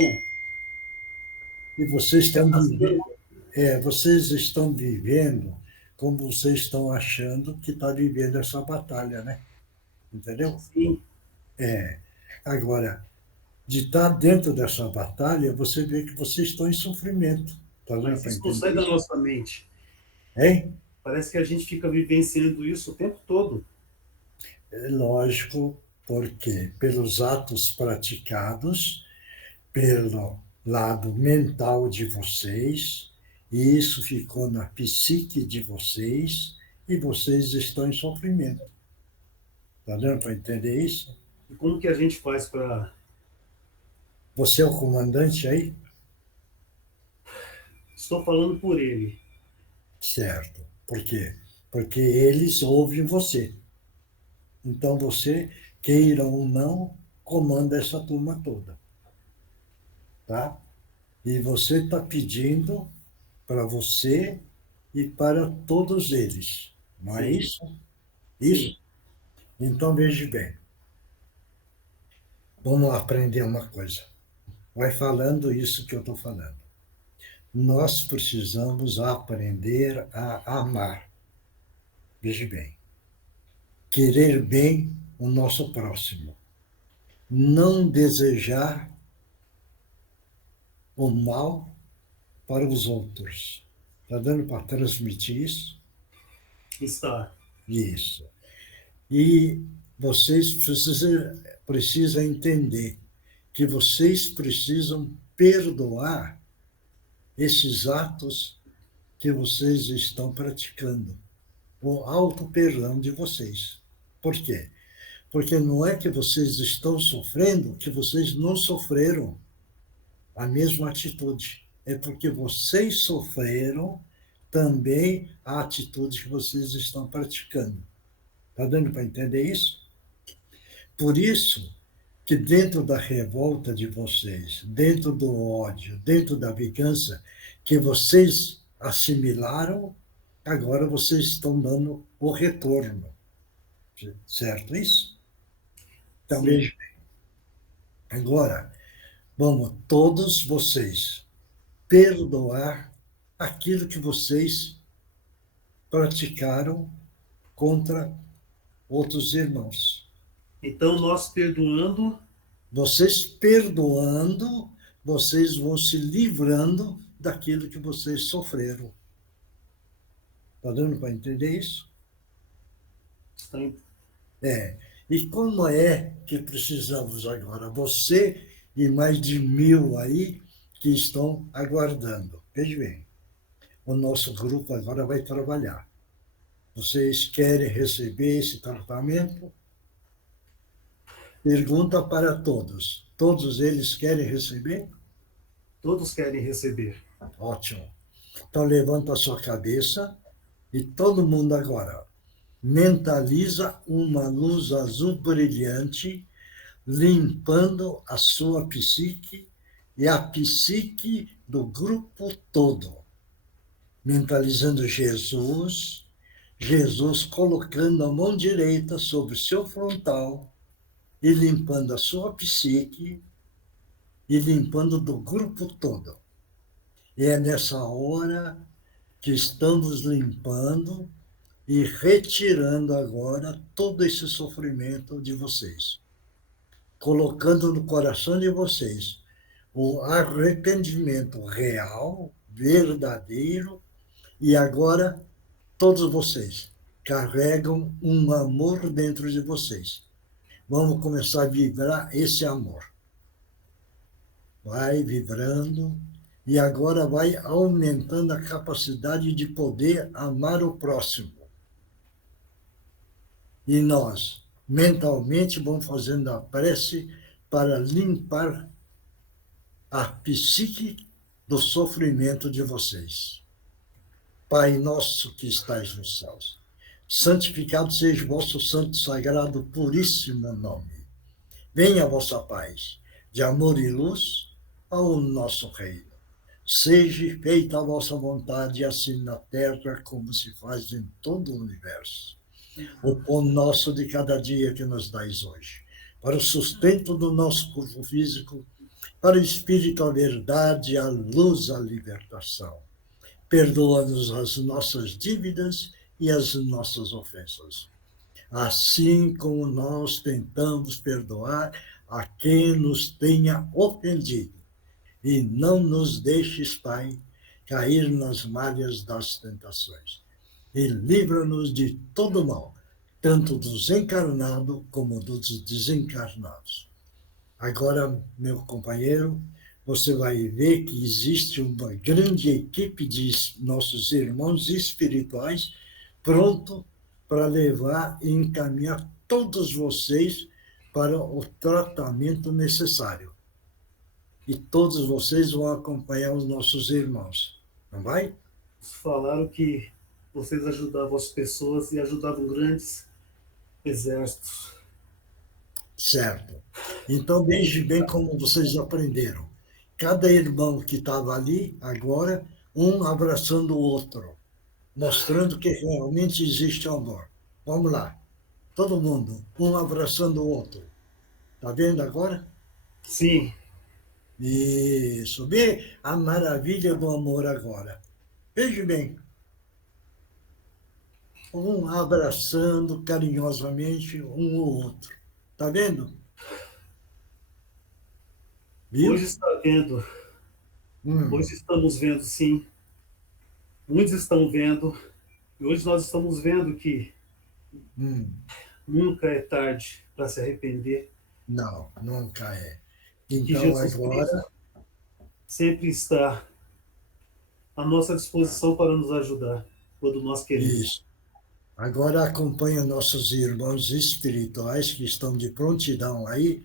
E vocês estão vivendo, passando. vocês estão vivendo como vocês estão achando que está vivendo essa batalha, né? Entendeu? Sim, Agora, de estar dentro dessa batalha, você vê que vocês estão em sofrimento. Tá vendo? mas isso não sai da nossa mente. Hein? Parece que a gente fica vivenciando isso o tempo todo. É lógico, porque pelos atos praticados, pelo lado mental de vocês, e isso ficou na psique de vocês, e vocês estão em sofrimento. Está dando para entender isso? E como que a gente faz para... Você é o comandante aí? Estou falando por ele. Certo. Por quê? Porque eles ouvem você. Então você, queira ou não, comanda essa turma toda. Tá? E você está pedindo para você e para todos eles. Não é Sim. isso? Isso? Sim. Então veja bem. Vamos aprender uma coisa. Vai falando isso que eu estou falando. Nós precisamos aprender a amar. Veja bem. Querer bem o nosso próximo. Não desejar o mal para os outros. Está dando para transmitir isso? Está. Isso. E vocês precisam entender que vocês precisam perdoar esses atos que vocês estão praticando. O auto-perdão de vocês. Por quê? Porque não é que vocês estão sofrendo, que vocês não sofreram a mesma atitude. É porque vocês sofreram também a atitude que vocês estão praticando. Está dando para entender isso? Por isso que dentro da revolta de vocês, dentro do ódio, dentro da vingança, que vocês assimilaram, agora vocês estão dando o retorno. Certo isso? Então, veja bem. Agora, vamos, todos vocês, perdoar aquilo que vocês praticaram contra outros irmãos. Então, nós perdoando, Vocês perdoando, vocês vão se livrando daquilo que vocês sofreram. Está dando para entender isso? está E como é que precisamos agora? Você e mais de 1000 aí que estão aguardando. Veja bem, o nosso grupo agora vai trabalhar. Vocês querem receber esse tratamento? Pergunta para todos. Todos eles querem receber? todos querem receber. Ótimo. Então levanta a sua cabeça e todo mundo agora mentaliza uma luz azul brilhante limpando a sua psique e a psique do grupo todo. Mentalizando Jesus, Jesus colocando a mão direita sobre o seu frontal e limpando a sua psique e limpando do grupo todo. E é nessa hora que estamos limpando e retirando agora todo esse sofrimento de vocês, colocando no coração de vocês o arrependimento real, verdadeiro, e agora todos vocês carregam um amor dentro de vocês. Vamos começar a vibrar esse amor. Vai vibrando e agora vai aumentando a capacidade de poder amar o próximo. E nós, mentalmente, vamos fazendo a prece para limpar a psique do sofrimento de vocês. Pai nosso que estais nos céus, santificado seja o vosso santo, sagrado, puríssimo nome. Venha a vossa paz, de amor e luz, ao nosso reino. Seja feita a vossa vontade, assim na terra como se faz em todo o universo. O pão nosso de cada dia que nos dais hoje, para o sustento do nosso corpo físico, para o espírito a verdade, a luz, a libertação. Perdoa-nos as nossas dívidas e as nossas ofensas, assim como nós tentamos perdoar a quem nos tenha ofendido. E não nos deixes, Pai, cair nas malhas das tentações. E livra-nos de todo mal, tanto dos encarnados como dos desencarnados. Agora, meu companheiro, você vai ver que existe uma grande equipe de nossos irmãos espirituais pronto para levar e encaminhar todos vocês para o tratamento necessário. E todos vocês vão acompanhar os nossos irmãos, não vai? Falaram que vocês ajudavam as pessoas e ajudavam grandes exércitos. Certo. Então, veja bem como vocês aprenderam. Cada irmão que estava ali, agora, um abraçando o outro, mostrando que realmente existe amor. Vamos lá. Todo mundo, um abraçando o outro. Está vendo agora? Sim, Isso. Vê a maravilha do amor agora. Veja bem. Um abraçando carinhosamente um ao outro. Está vendo? Viu? hoje está vendo. Hoje estamos vendo, sim. Muitos estão vendo. E hoje nós estamos vendo que nunca é tarde para se arrepender. Não, nunca é. Que Então, Jesus agora, Cristo sempre está à nossa disposição para nos ajudar, quando nós queremos. isso. Agora acompanha nossos irmãos espirituais que estão de prontidão aí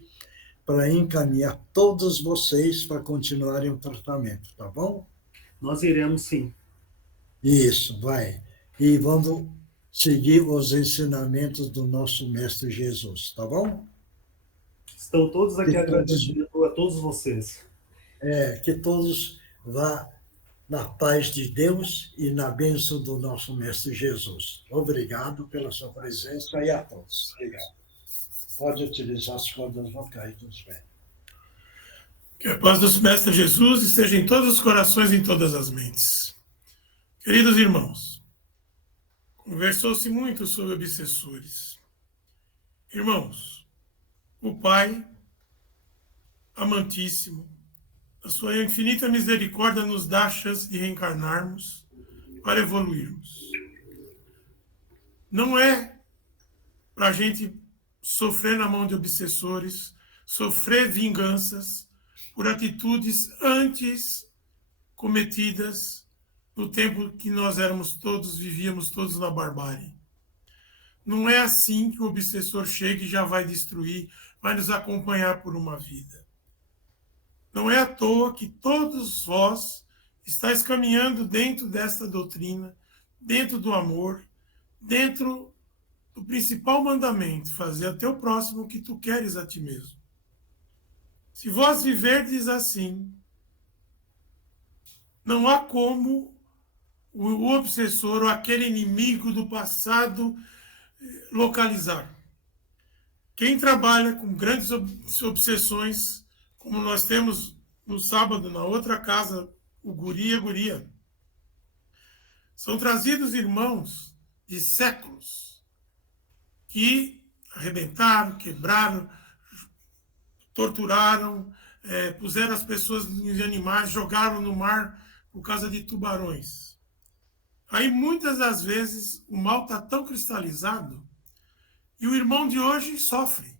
para encaminhar todos vocês para continuarem o tratamento, tá bom? Nós iremos, sim. Isso, vai. E vamos seguir os ensinamentos do nosso Mestre Jesus, tá bom? Estão todos aqui Que todos- agradecendo a todos vocês. Que todos vá na paz de Deus e na bênção do nosso Mestre Jesus. Obrigado pela sua presença e a todos. Obrigado. Pode utilizar as cordas vocais dos velhos. Que a paz do Mestre Jesus esteja em todos os corações e em todas as mentes. Queridos irmãos, conversou-se muito sobre obsessores. Irmãos, o Pai, amantíssimo, a sua infinita misericórdia nos dá a chance de reencarnarmos para evoluirmos. Não é para a gente sofrer na mão de obsessores, sofrer vinganças por atitudes antes cometidas no tempo que nós éramos todos, vivíamos todos na barbárie. Não é assim que o obsessor chega e já vai destruir, vai nos acompanhar por uma vida. Não é à toa que todos vós estáis caminhando dentro desta doutrina, dentro do amor, dentro do principal mandamento, fazer a teu próximo o que tu queres a ti mesmo. Se vós viverdes assim, não há como o obsessor ou aquele inimigo do passado localizar. Quem trabalha com grandes obsessões, como nós temos no sábado, na outra casa, o guri e a guria, são trazidos irmãos de séculos que arrebentaram, quebraram, torturaram, puseram as pessoas em animais, jogaram no mar por causa de tubarões. Aí, muitas das vezes, o mal está tão cristalizado e o irmão de hoje sofre.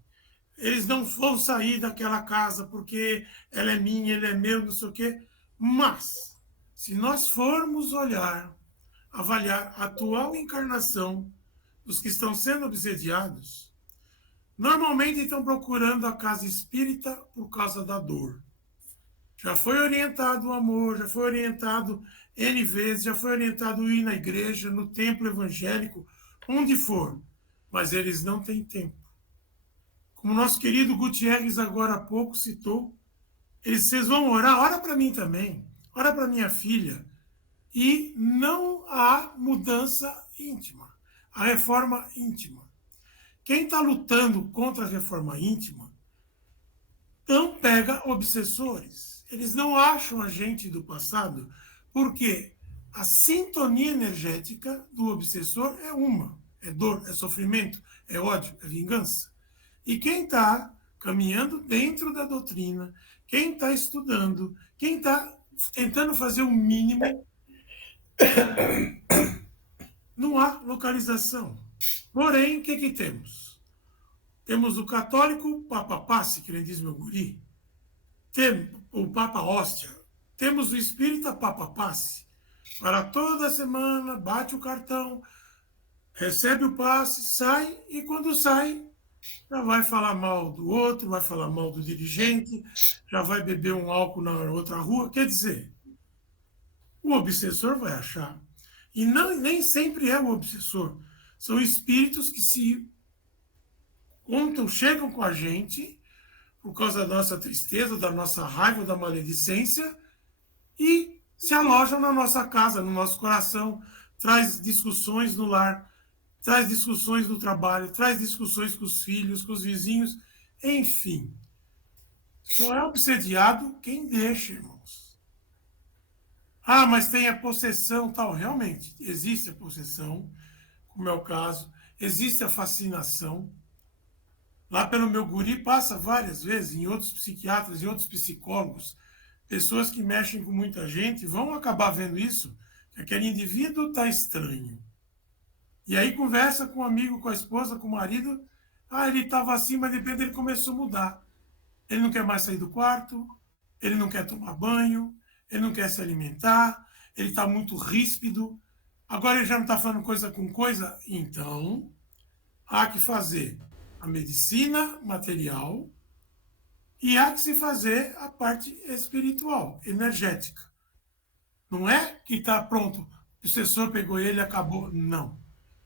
Eles não vão sair daquela casa porque ela é minha, ele é meu, não sei o quê. Mas, se nós formos olhar, avaliar a atual encarnação dos que estão sendo obsediados, normalmente estão procurando a casa espírita por causa da dor. Já foi orientado o amor, já foi orientado N vezes, já foi orientado ir na igreja, no templo evangélico, onde for. Mas eles não têm tempo. Como o nosso querido Gutierrez agora há pouco citou, vocês vão orar, ora para mim também, ora para minha filha. E não há mudança íntima, a reforma íntima. Quem está lutando contra a reforma íntima não pega obsessores. Eles não acham a gente do passado, porque a sintonia energética do obsessor é uma. É dor, é sofrimento, é ódio, é vingança. E quem está caminhando dentro da doutrina, quem está estudando, quem está tentando fazer o mínimo, não há localização. Porém, o que temos? Temos o católico Papa Passe, que nem diz meu guri, temos o Papa Hóstia, temos o espírita Papa Passe, para toda semana, bate o cartão, recebe o passe, sai, e quando sai, já vai falar mal do outro, vai falar mal do dirigente, já vai beber um álcool na outra rua. Quer dizer, o obsessor vai achar. E nem sempre é o obsessor. São espíritos que se contam, chegam com a gente por causa da nossa tristeza, da nossa raiva, da maledicência, e se alojam na nossa casa, no nosso coração, traz discussões no lar, traz discussões no trabalho, traz discussões com os filhos, com os vizinhos, enfim. Só é obsediado quem deixa, irmãos. Ah, mas tem a possessão, tal. Realmente, existe a possessão, como é o caso, existe a fascinação. Lá pelo meu guri passa várias vezes, em outros psiquiatras, em outros psicólogos, pessoas que mexem com muita gente vão acabar vendo isso, que aquele indivíduo está estranho. E aí conversa com o amigo, com a esposa, com o marido, ele estava assim, mas de repente ele começou a mudar. Ele não quer mais sair do quarto, ele não quer tomar banho, ele não quer se alimentar, ele está muito ríspido, agora ele já não está falando coisa com coisa, então há que fazer a medicina material e há que se fazer a parte espiritual, energética. Não é que está pronto, o obsessor pegou ele e acabou. Não.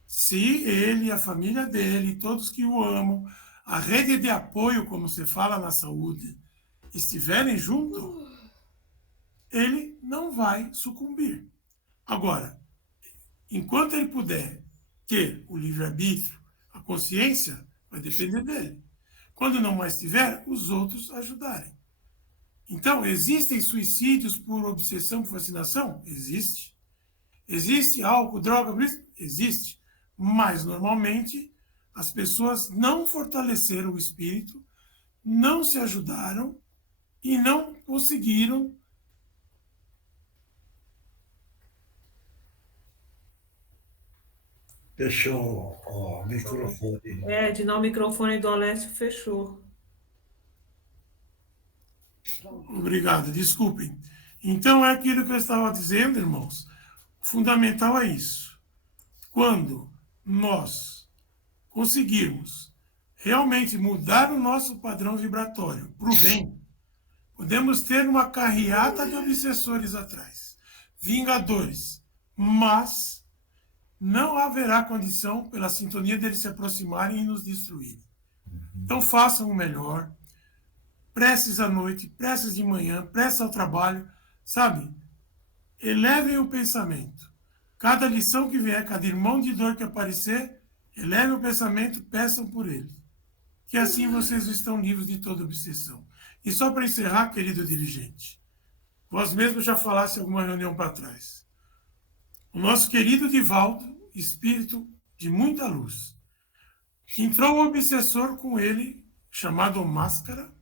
Se ele, a família dele, todos que o amam, a rede de apoio, como se fala na saúde, estiverem junto, ele não vai sucumbir. Agora, enquanto ele puder ter o livre-arbítrio, a consciência, vai depender dele. Quando não mais tiver, os outros ajudarem. Então, existem suicídios por obsessão, por fascinação? Existe. Existe álcool, droga, por isso? Existe. Mas, normalmente, as pessoas não fortaleceram o espírito, não se ajudaram e não conseguiram. Fechou o microfone. Edna, o microfone do Alessio fechou. Obrigado, desculpem. Então, é aquilo que eu estava dizendo, irmãos. O fundamental é isso. Quando nós conseguirmos realmente mudar o nosso padrão vibratório para o bem, podemos ter uma carreata de obsessores atrás, vingadores, mas não haverá condição pela sintonia deles se aproximarem e nos destruírem. Então façam o melhor, preces à noite, preces de manhã, preces ao trabalho, sabe? Elevem o pensamento. Cada lição que vier, cada irmão de dor que aparecer, elevem o pensamento, peçam por ele. Que assim vocês estão livres de toda obsessão. E só para encerrar, querido dirigente, vós mesmo já falasse em alguma reunião para trás. O nosso querido Divaldo, espírito de muita luz, entrou um obsessor com ele, chamado Máscara,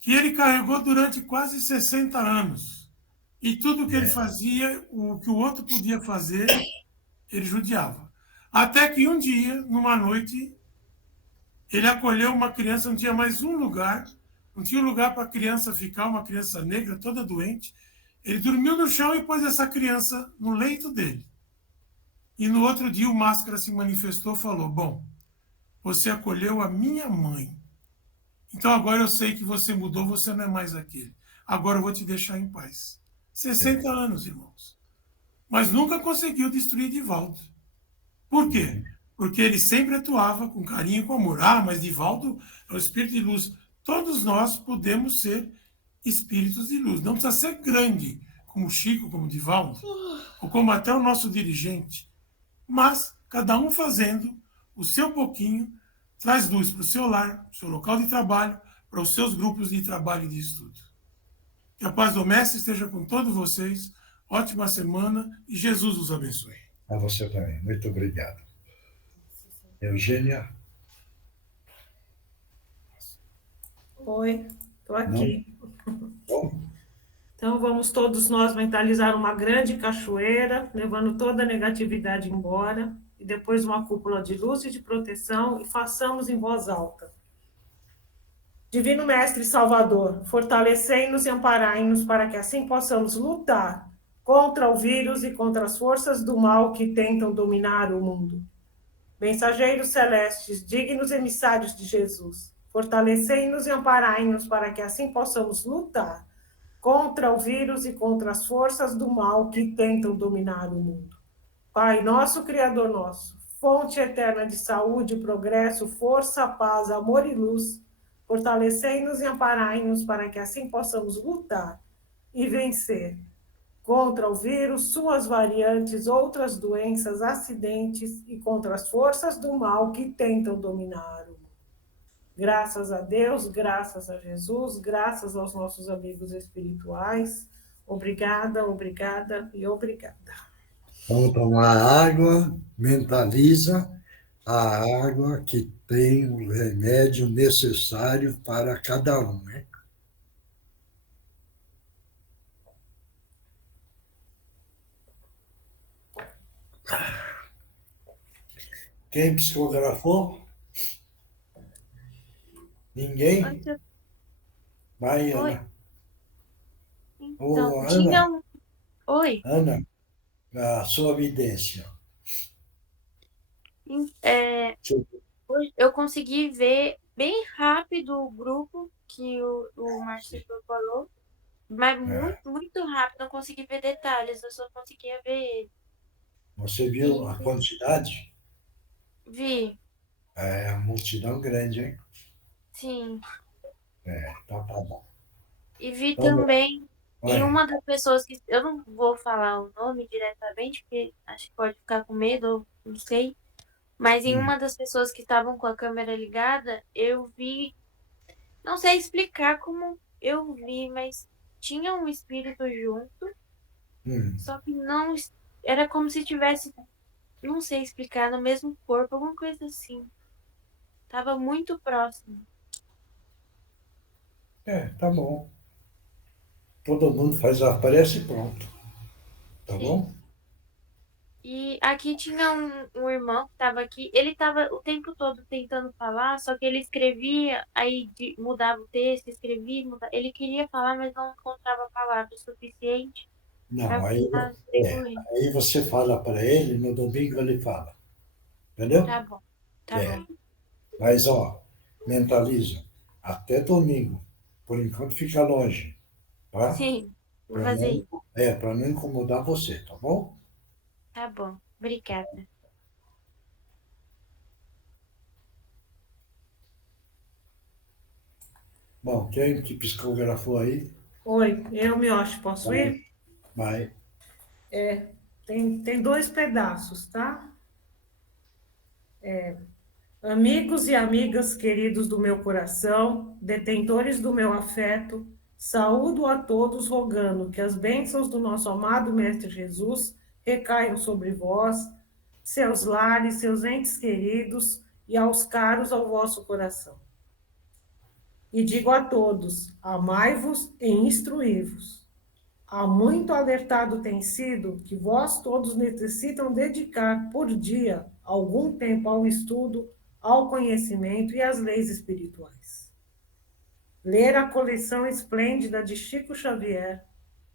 que ele carregou durante quase 60 anos. E tudo que ele fazia, o que o outro podia fazer, ele judiava. Até que um dia, numa noite, ele acolheu uma criança, não tinha mais um lugar, não tinha lugar para a criança ficar, uma criança negra, toda doente. Ele dormiu no chão e pôs essa criança no leito dele. E no outro dia o Máscara se manifestou e falou, bom, você acolheu a minha mãe. Então agora eu sei que você mudou, você não é mais aquele. Agora eu vou te deixar em paz. 60 anos, irmãos. Mas nunca conseguiu destruir Divaldo. Por quê? Porque ele sempre atuava com carinho e com amor. Ah, mas Divaldo é o espírito de luz. Todos nós podemos ser espíritos de luz. Não precisa ser grande, como Chico, como Divaldo, ou como até o nosso dirigente. Mas, cada um fazendo o seu pouquinho, traz luz para o seu lar, para o seu local de trabalho, para os seus grupos de trabalho e de estudo. Que a paz do Mestre esteja com todos vocês. Ótima semana e Jesus os abençoe. A você também. Muito obrigado. Eugênia? Oi, estou aqui. Bom, Então, vamos todos nós mentalizar uma grande cachoeira, levando toda a negatividade embora, e depois uma cúpula de luz e de proteção, e façamos em voz alta. Divino Mestre Salvador, fortalecei-nos e amparai-nos para que assim possamos lutar contra o vírus e contra as forças do mal que tentam dominar o mundo. Mensageiros celestes, dignos emissários de Jesus, fortalecei-nos e amparai-nos para que assim possamos lutar contra o vírus e contra as forças do mal que tentam dominar o mundo. Pai nosso, Criador nosso, fonte eterna de saúde, progresso, força, paz, amor e luz, fortalecei-nos e amparai-nos para que assim possamos lutar e vencer contra o vírus, suas variantes, outras doenças, acidentes e contra as forças do mal que tentam dominar o mundo. Graças a Deus, graças a Jesus, graças aos nossos amigos espirituais. Obrigada, obrigada e obrigada. vamos tomar água, mentaliza a água que tem o remédio necessário para cada um, né? Quem psicografou? Ninguém? Vai, Oi. Ana. Então, Ô, tinha Ana, um... Oi. Ana, a sua vidência. Hoje eu consegui ver bem rápido o grupo que o Márcio falou, mas muito rápido, não consegui ver detalhes, eu só conseguia ver ele. Você viu a quantidade? Vi, É uma multidão grande, hein? sim. Então tá bom. E vi Então, também em Oi. uma das pessoas que... Eu não vou falar o nome diretamente, porque acho que pode ficar com medo, não sei. Mas em uma das pessoas que estavam com a câmera ligada, eu vi... Não sei explicar como eu vi, mas tinha um espírito junto, só que não. Era como se tivesse, não sei explicar, no mesmo corpo, alguma coisa assim. Tava muito próximo. Tá bom. Todo mundo faz a prece e pronto. Tá Sim. bom? E aqui tinha um irmão que estava aqui, ele estava o tempo todo tentando falar, só que ele escrevia, aí mudava o texto, escrevia, mudava. Ele queria falar, mas não encontrava palavra suficiente Não, para falar decorrer. aí você fala para ele, no domingo ele fala. Entendeu? Tá bom, tá É. bom. Mas, ó, mentaliza. Até domingo. Por enquanto fica longe. Tá? Sim, vou Pra fazer não, isso. para não incomodar você, tá bom? Tá bom, obrigada. Bom, quem que psicografou aí? Oi, eu me acho, posso ir? Vai. Tem 2 pedaços, tá? Amigos e amigas queridos do meu coração, detentores do meu afeto, saúdo a todos rogando que as bênçãos do nosso amado Mestre Jesus recaiam sobre vós, seus lares, seus entes queridos e aos caros ao vosso coração. E digo a todos, amai-vos e instruí-vos. Há muito alertado tem sido que vós todos necessitam dedicar por dia algum tempo ao estudo, ao conhecimento e às leis espirituais. Ler a coleção esplêndida de Chico Xavier,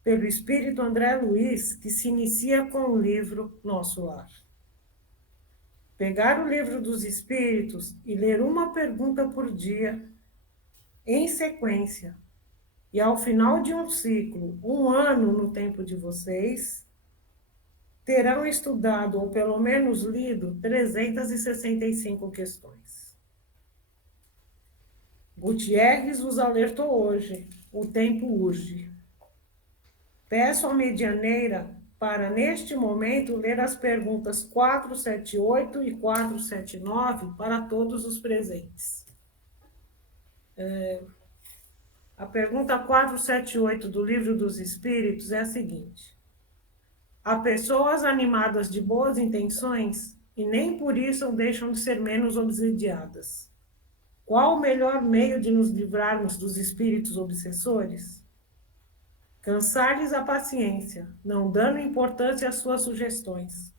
pelo espírito André Luiz, que se inicia com o livro Nosso Lar. Pegar o livro dos espíritos e ler uma pergunta por dia, em sequência, e ao final de um ciclo, 1 ano no tempo de vocês, terão estudado ou pelo menos lido 365 questões. Gutierrez vos alertou hoje, o tempo urge. Peço à medianeira para, neste momento, ler as perguntas 478 e 479 para todos os presentes. A pergunta 478 do Livro dos Espíritos é a seguinte: há pessoas animadas de boas intenções e nem por isso deixam de ser menos obsidiadas. Qual o melhor meio de nos livrarmos dos espíritos obsessores? Cansar-lhes a paciência, não dando importância às suas sugestões.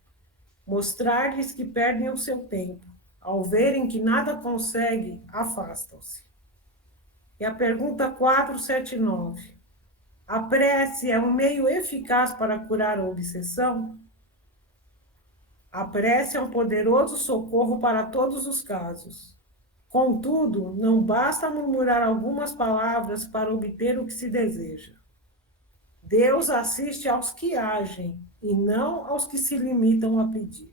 Mostrar-lhes que perdem o seu tempo. Ao verem que nada conseguem, afastam-se. E a pergunta 479. A prece é um meio eficaz para curar a obsessão? A prece é um poderoso socorro para todos os casos. Contudo, não basta murmurar algumas palavras para obter o que se deseja. Deus assiste aos que agem e não aos que se limitam a pedir.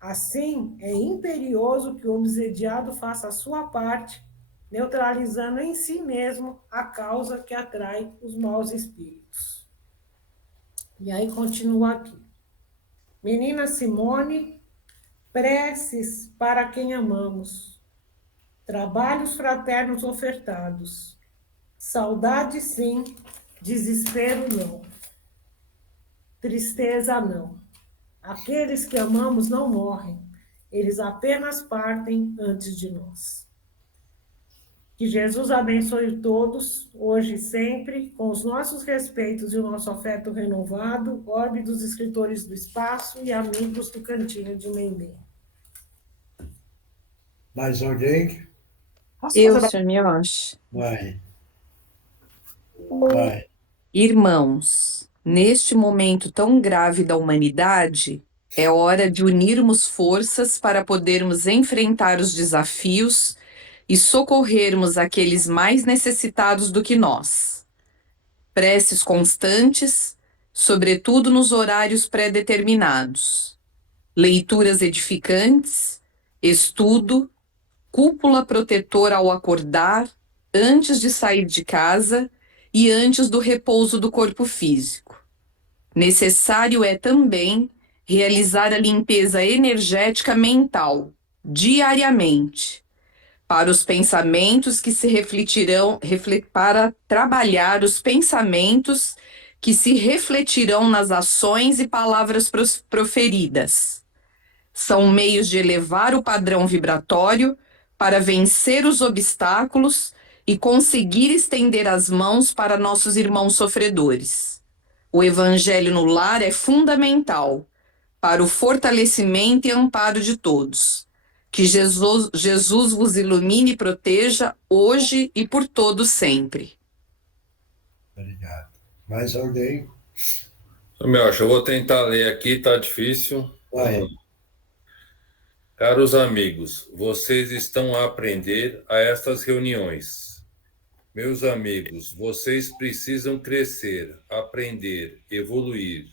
Assim, é imperioso que o obsediado faça a sua parte, neutralizando em si mesmo a causa que atrai os maus espíritos. E aí continua aqui. Menina Simone, preces para quem amamos, trabalhos fraternos ofertados, saudade sim, desespero não, tristeza não. Aqueles que amamos não morrem, eles apenas partem antes de nós. Que Jesus abençoe todos, hoje e sempre, com os nossos respeitos e o nosso afeto renovado, orbe dos escritores do espaço e amigos do Cantinho de Meimei. Mais alguém? Eu, Sr. Mioche. Vai. Vai. Irmãos, neste momento tão grave da humanidade, é hora de unirmos forças para podermos enfrentar os desafios e socorrermos aqueles mais necessitados do que nós. Preces constantes, sobretudo nos horários pré-determinados. Leituras edificantes, estudo, cúpula protetora ao acordar, antes de sair de casa e antes do repouso do corpo físico. Necessário é também realizar a limpeza energética mental, diariamente, para os pensamentos que se refletirão, para trabalhar os pensamentos que se refletirão nas ações e palavras proferidas. São meios de elevar o padrão vibratório para vencer os obstáculos e conseguir estender as mãos para nossos irmãos sofredores. O Evangelho no lar é fundamental para o fortalecimento e amparo de todos. Que Jesus vos ilumine e proteja hoje e por todo sempre. Obrigado. Mais alguém? Melchior, eu vou tentar ler aqui, tá difícil. Vai. Caros amigos, vocês estão a aprender a estas reuniões. Meus amigos, vocês precisam crescer, aprender, evoluir.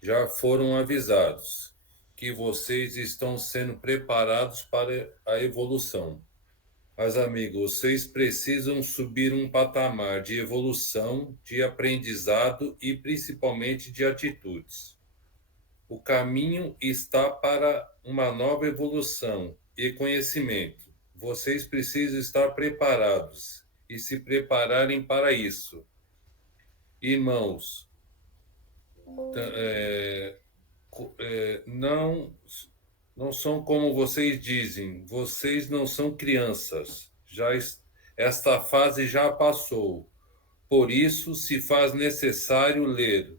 Já foram avisados que vocês estão sendo preparados para a evolução. Mas, amigos, vocês precisam subir um patamar de evolução, de aprendizado e principalmente de atitudes. O caminho está para uma nova evolução e conhecimento. Vocês precisam estar preparados e se prepararem para isso. Irmãos, não são como vocês dizem, vocês não são crianças. Esta fase já passou. Por isso, se faz necessário ler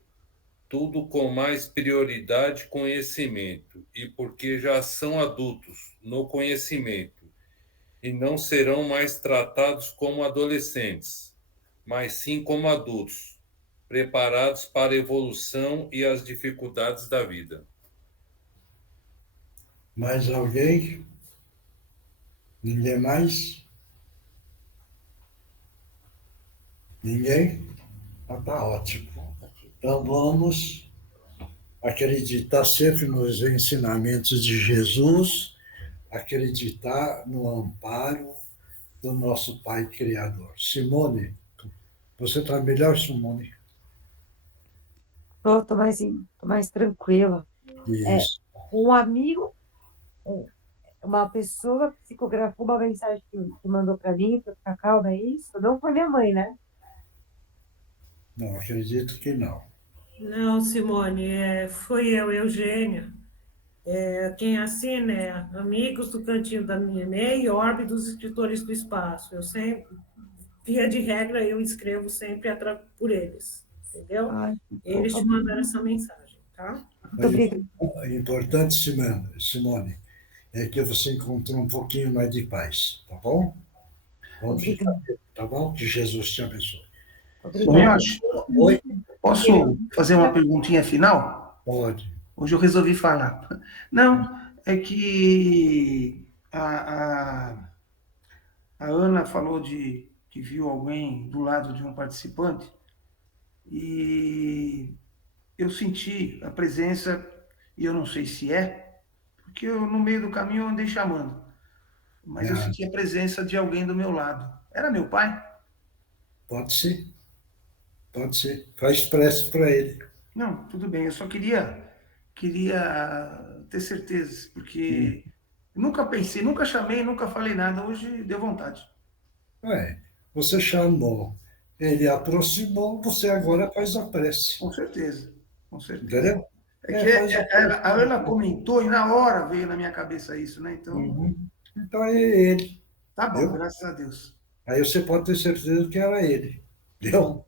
tudo com mais prioridade e conhecimento, e porque já são adultos no conhecimento, e não serão mais tratados como adolescentes, mas sim como adultos, preparados para a evolução e as dificuldades da vida. Mais alguém? Ninguém mais? Ninguém? Tá ótimo. Então vamos acreditar sempre nos ensinamentos de Jesus, acreditar no amparo do nosso Pai Criador. Simone, você está melhor, Simone? Tô mais tranquila. Isso. Um amigo, uma pessoa psicografou uma mensagem que mandou para mim, para ficar calma, é isso? Não foi minha mãe, né? Não, acredito que não. Não, Simone, foi eu, Eugênia. Quem assina é Amigos do Cantinho da Nenê e Orbe dos Escritores do Espaço. Eu sempre, via de regra, eu escrevo sempre por eles, entendeu? Eles te mandaram essa mensagem, tá? O importante, Simone, é que você encontrou um pouquinho mais de paz, tá bom? Vamos ficar, tá bom? Que Jesus te abençoe. Oi? Posso fazer uma perguntinha final? Pode. Hoje eu resolvi falar. Não, é que a Ana falou que viu alguém do lado de um participante e eu senti a presença, e eu não sei se porque eu no meio do caminho eu andei chamando, mas eu senti a presença de alguém do meu lado. Era meu pai? Pode ser. Pode ser. Faz prece para ele. Não, tudo bem. Eu só queria ter certeza, porque nunca pensei, nunca chamei, nunca falei nada. Hoje deu vontade. Você chamou, ele aproximou, você agora faz a prece. Com certeza, com certeza. Entendeu? A Ana comentou e na hora veio na minha cabeça isso, né? Então, então é ele. Tá bom, entendeu? Graças a Deus. Aí você pode ter certeza que era ele. Entendeu?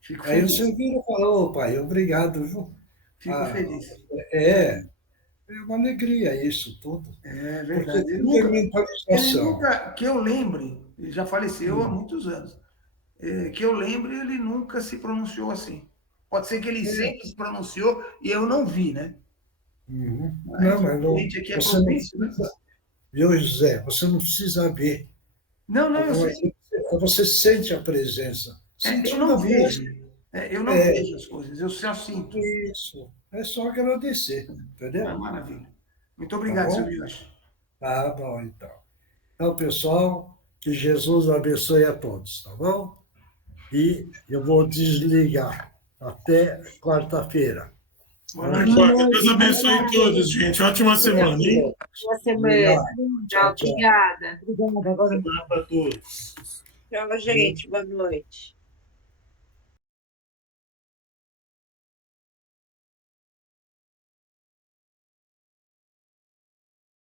Fico aí feliz. você vira e fala, ô pai, obrigado, viu? Fico feliz. É uma alegria isso tudo. É verdade. Ele nunca, que eu lembre, ele já faleceu há muitos anos, que eu lembre, ele nunca se pronunciou assim. Pode ser que ele sempre se pronunciou e eu não vi, né? Não, mas não, aqui é você propício, não precisa, viu, José? Você não precisa ver. Não, eu sei. Você sente a presença. Eu não vejo. Eu não vejo as coisas, eu só sinto. Isso. É só agradecer, entendeu? Maravilha. Muito obrigado, seu Miocho. Tá bom, então. Então, pessoal, que Jesus abençoe a todos, tá bom? E eu vou desligar até quarta-feira. Boa noite. Deus abençoe todos, gente. Ótima semana, hein? Boa semana. Tchau, obrigada. Obrigada. Agora Semana para todos. Tchau, gente. Boa noite.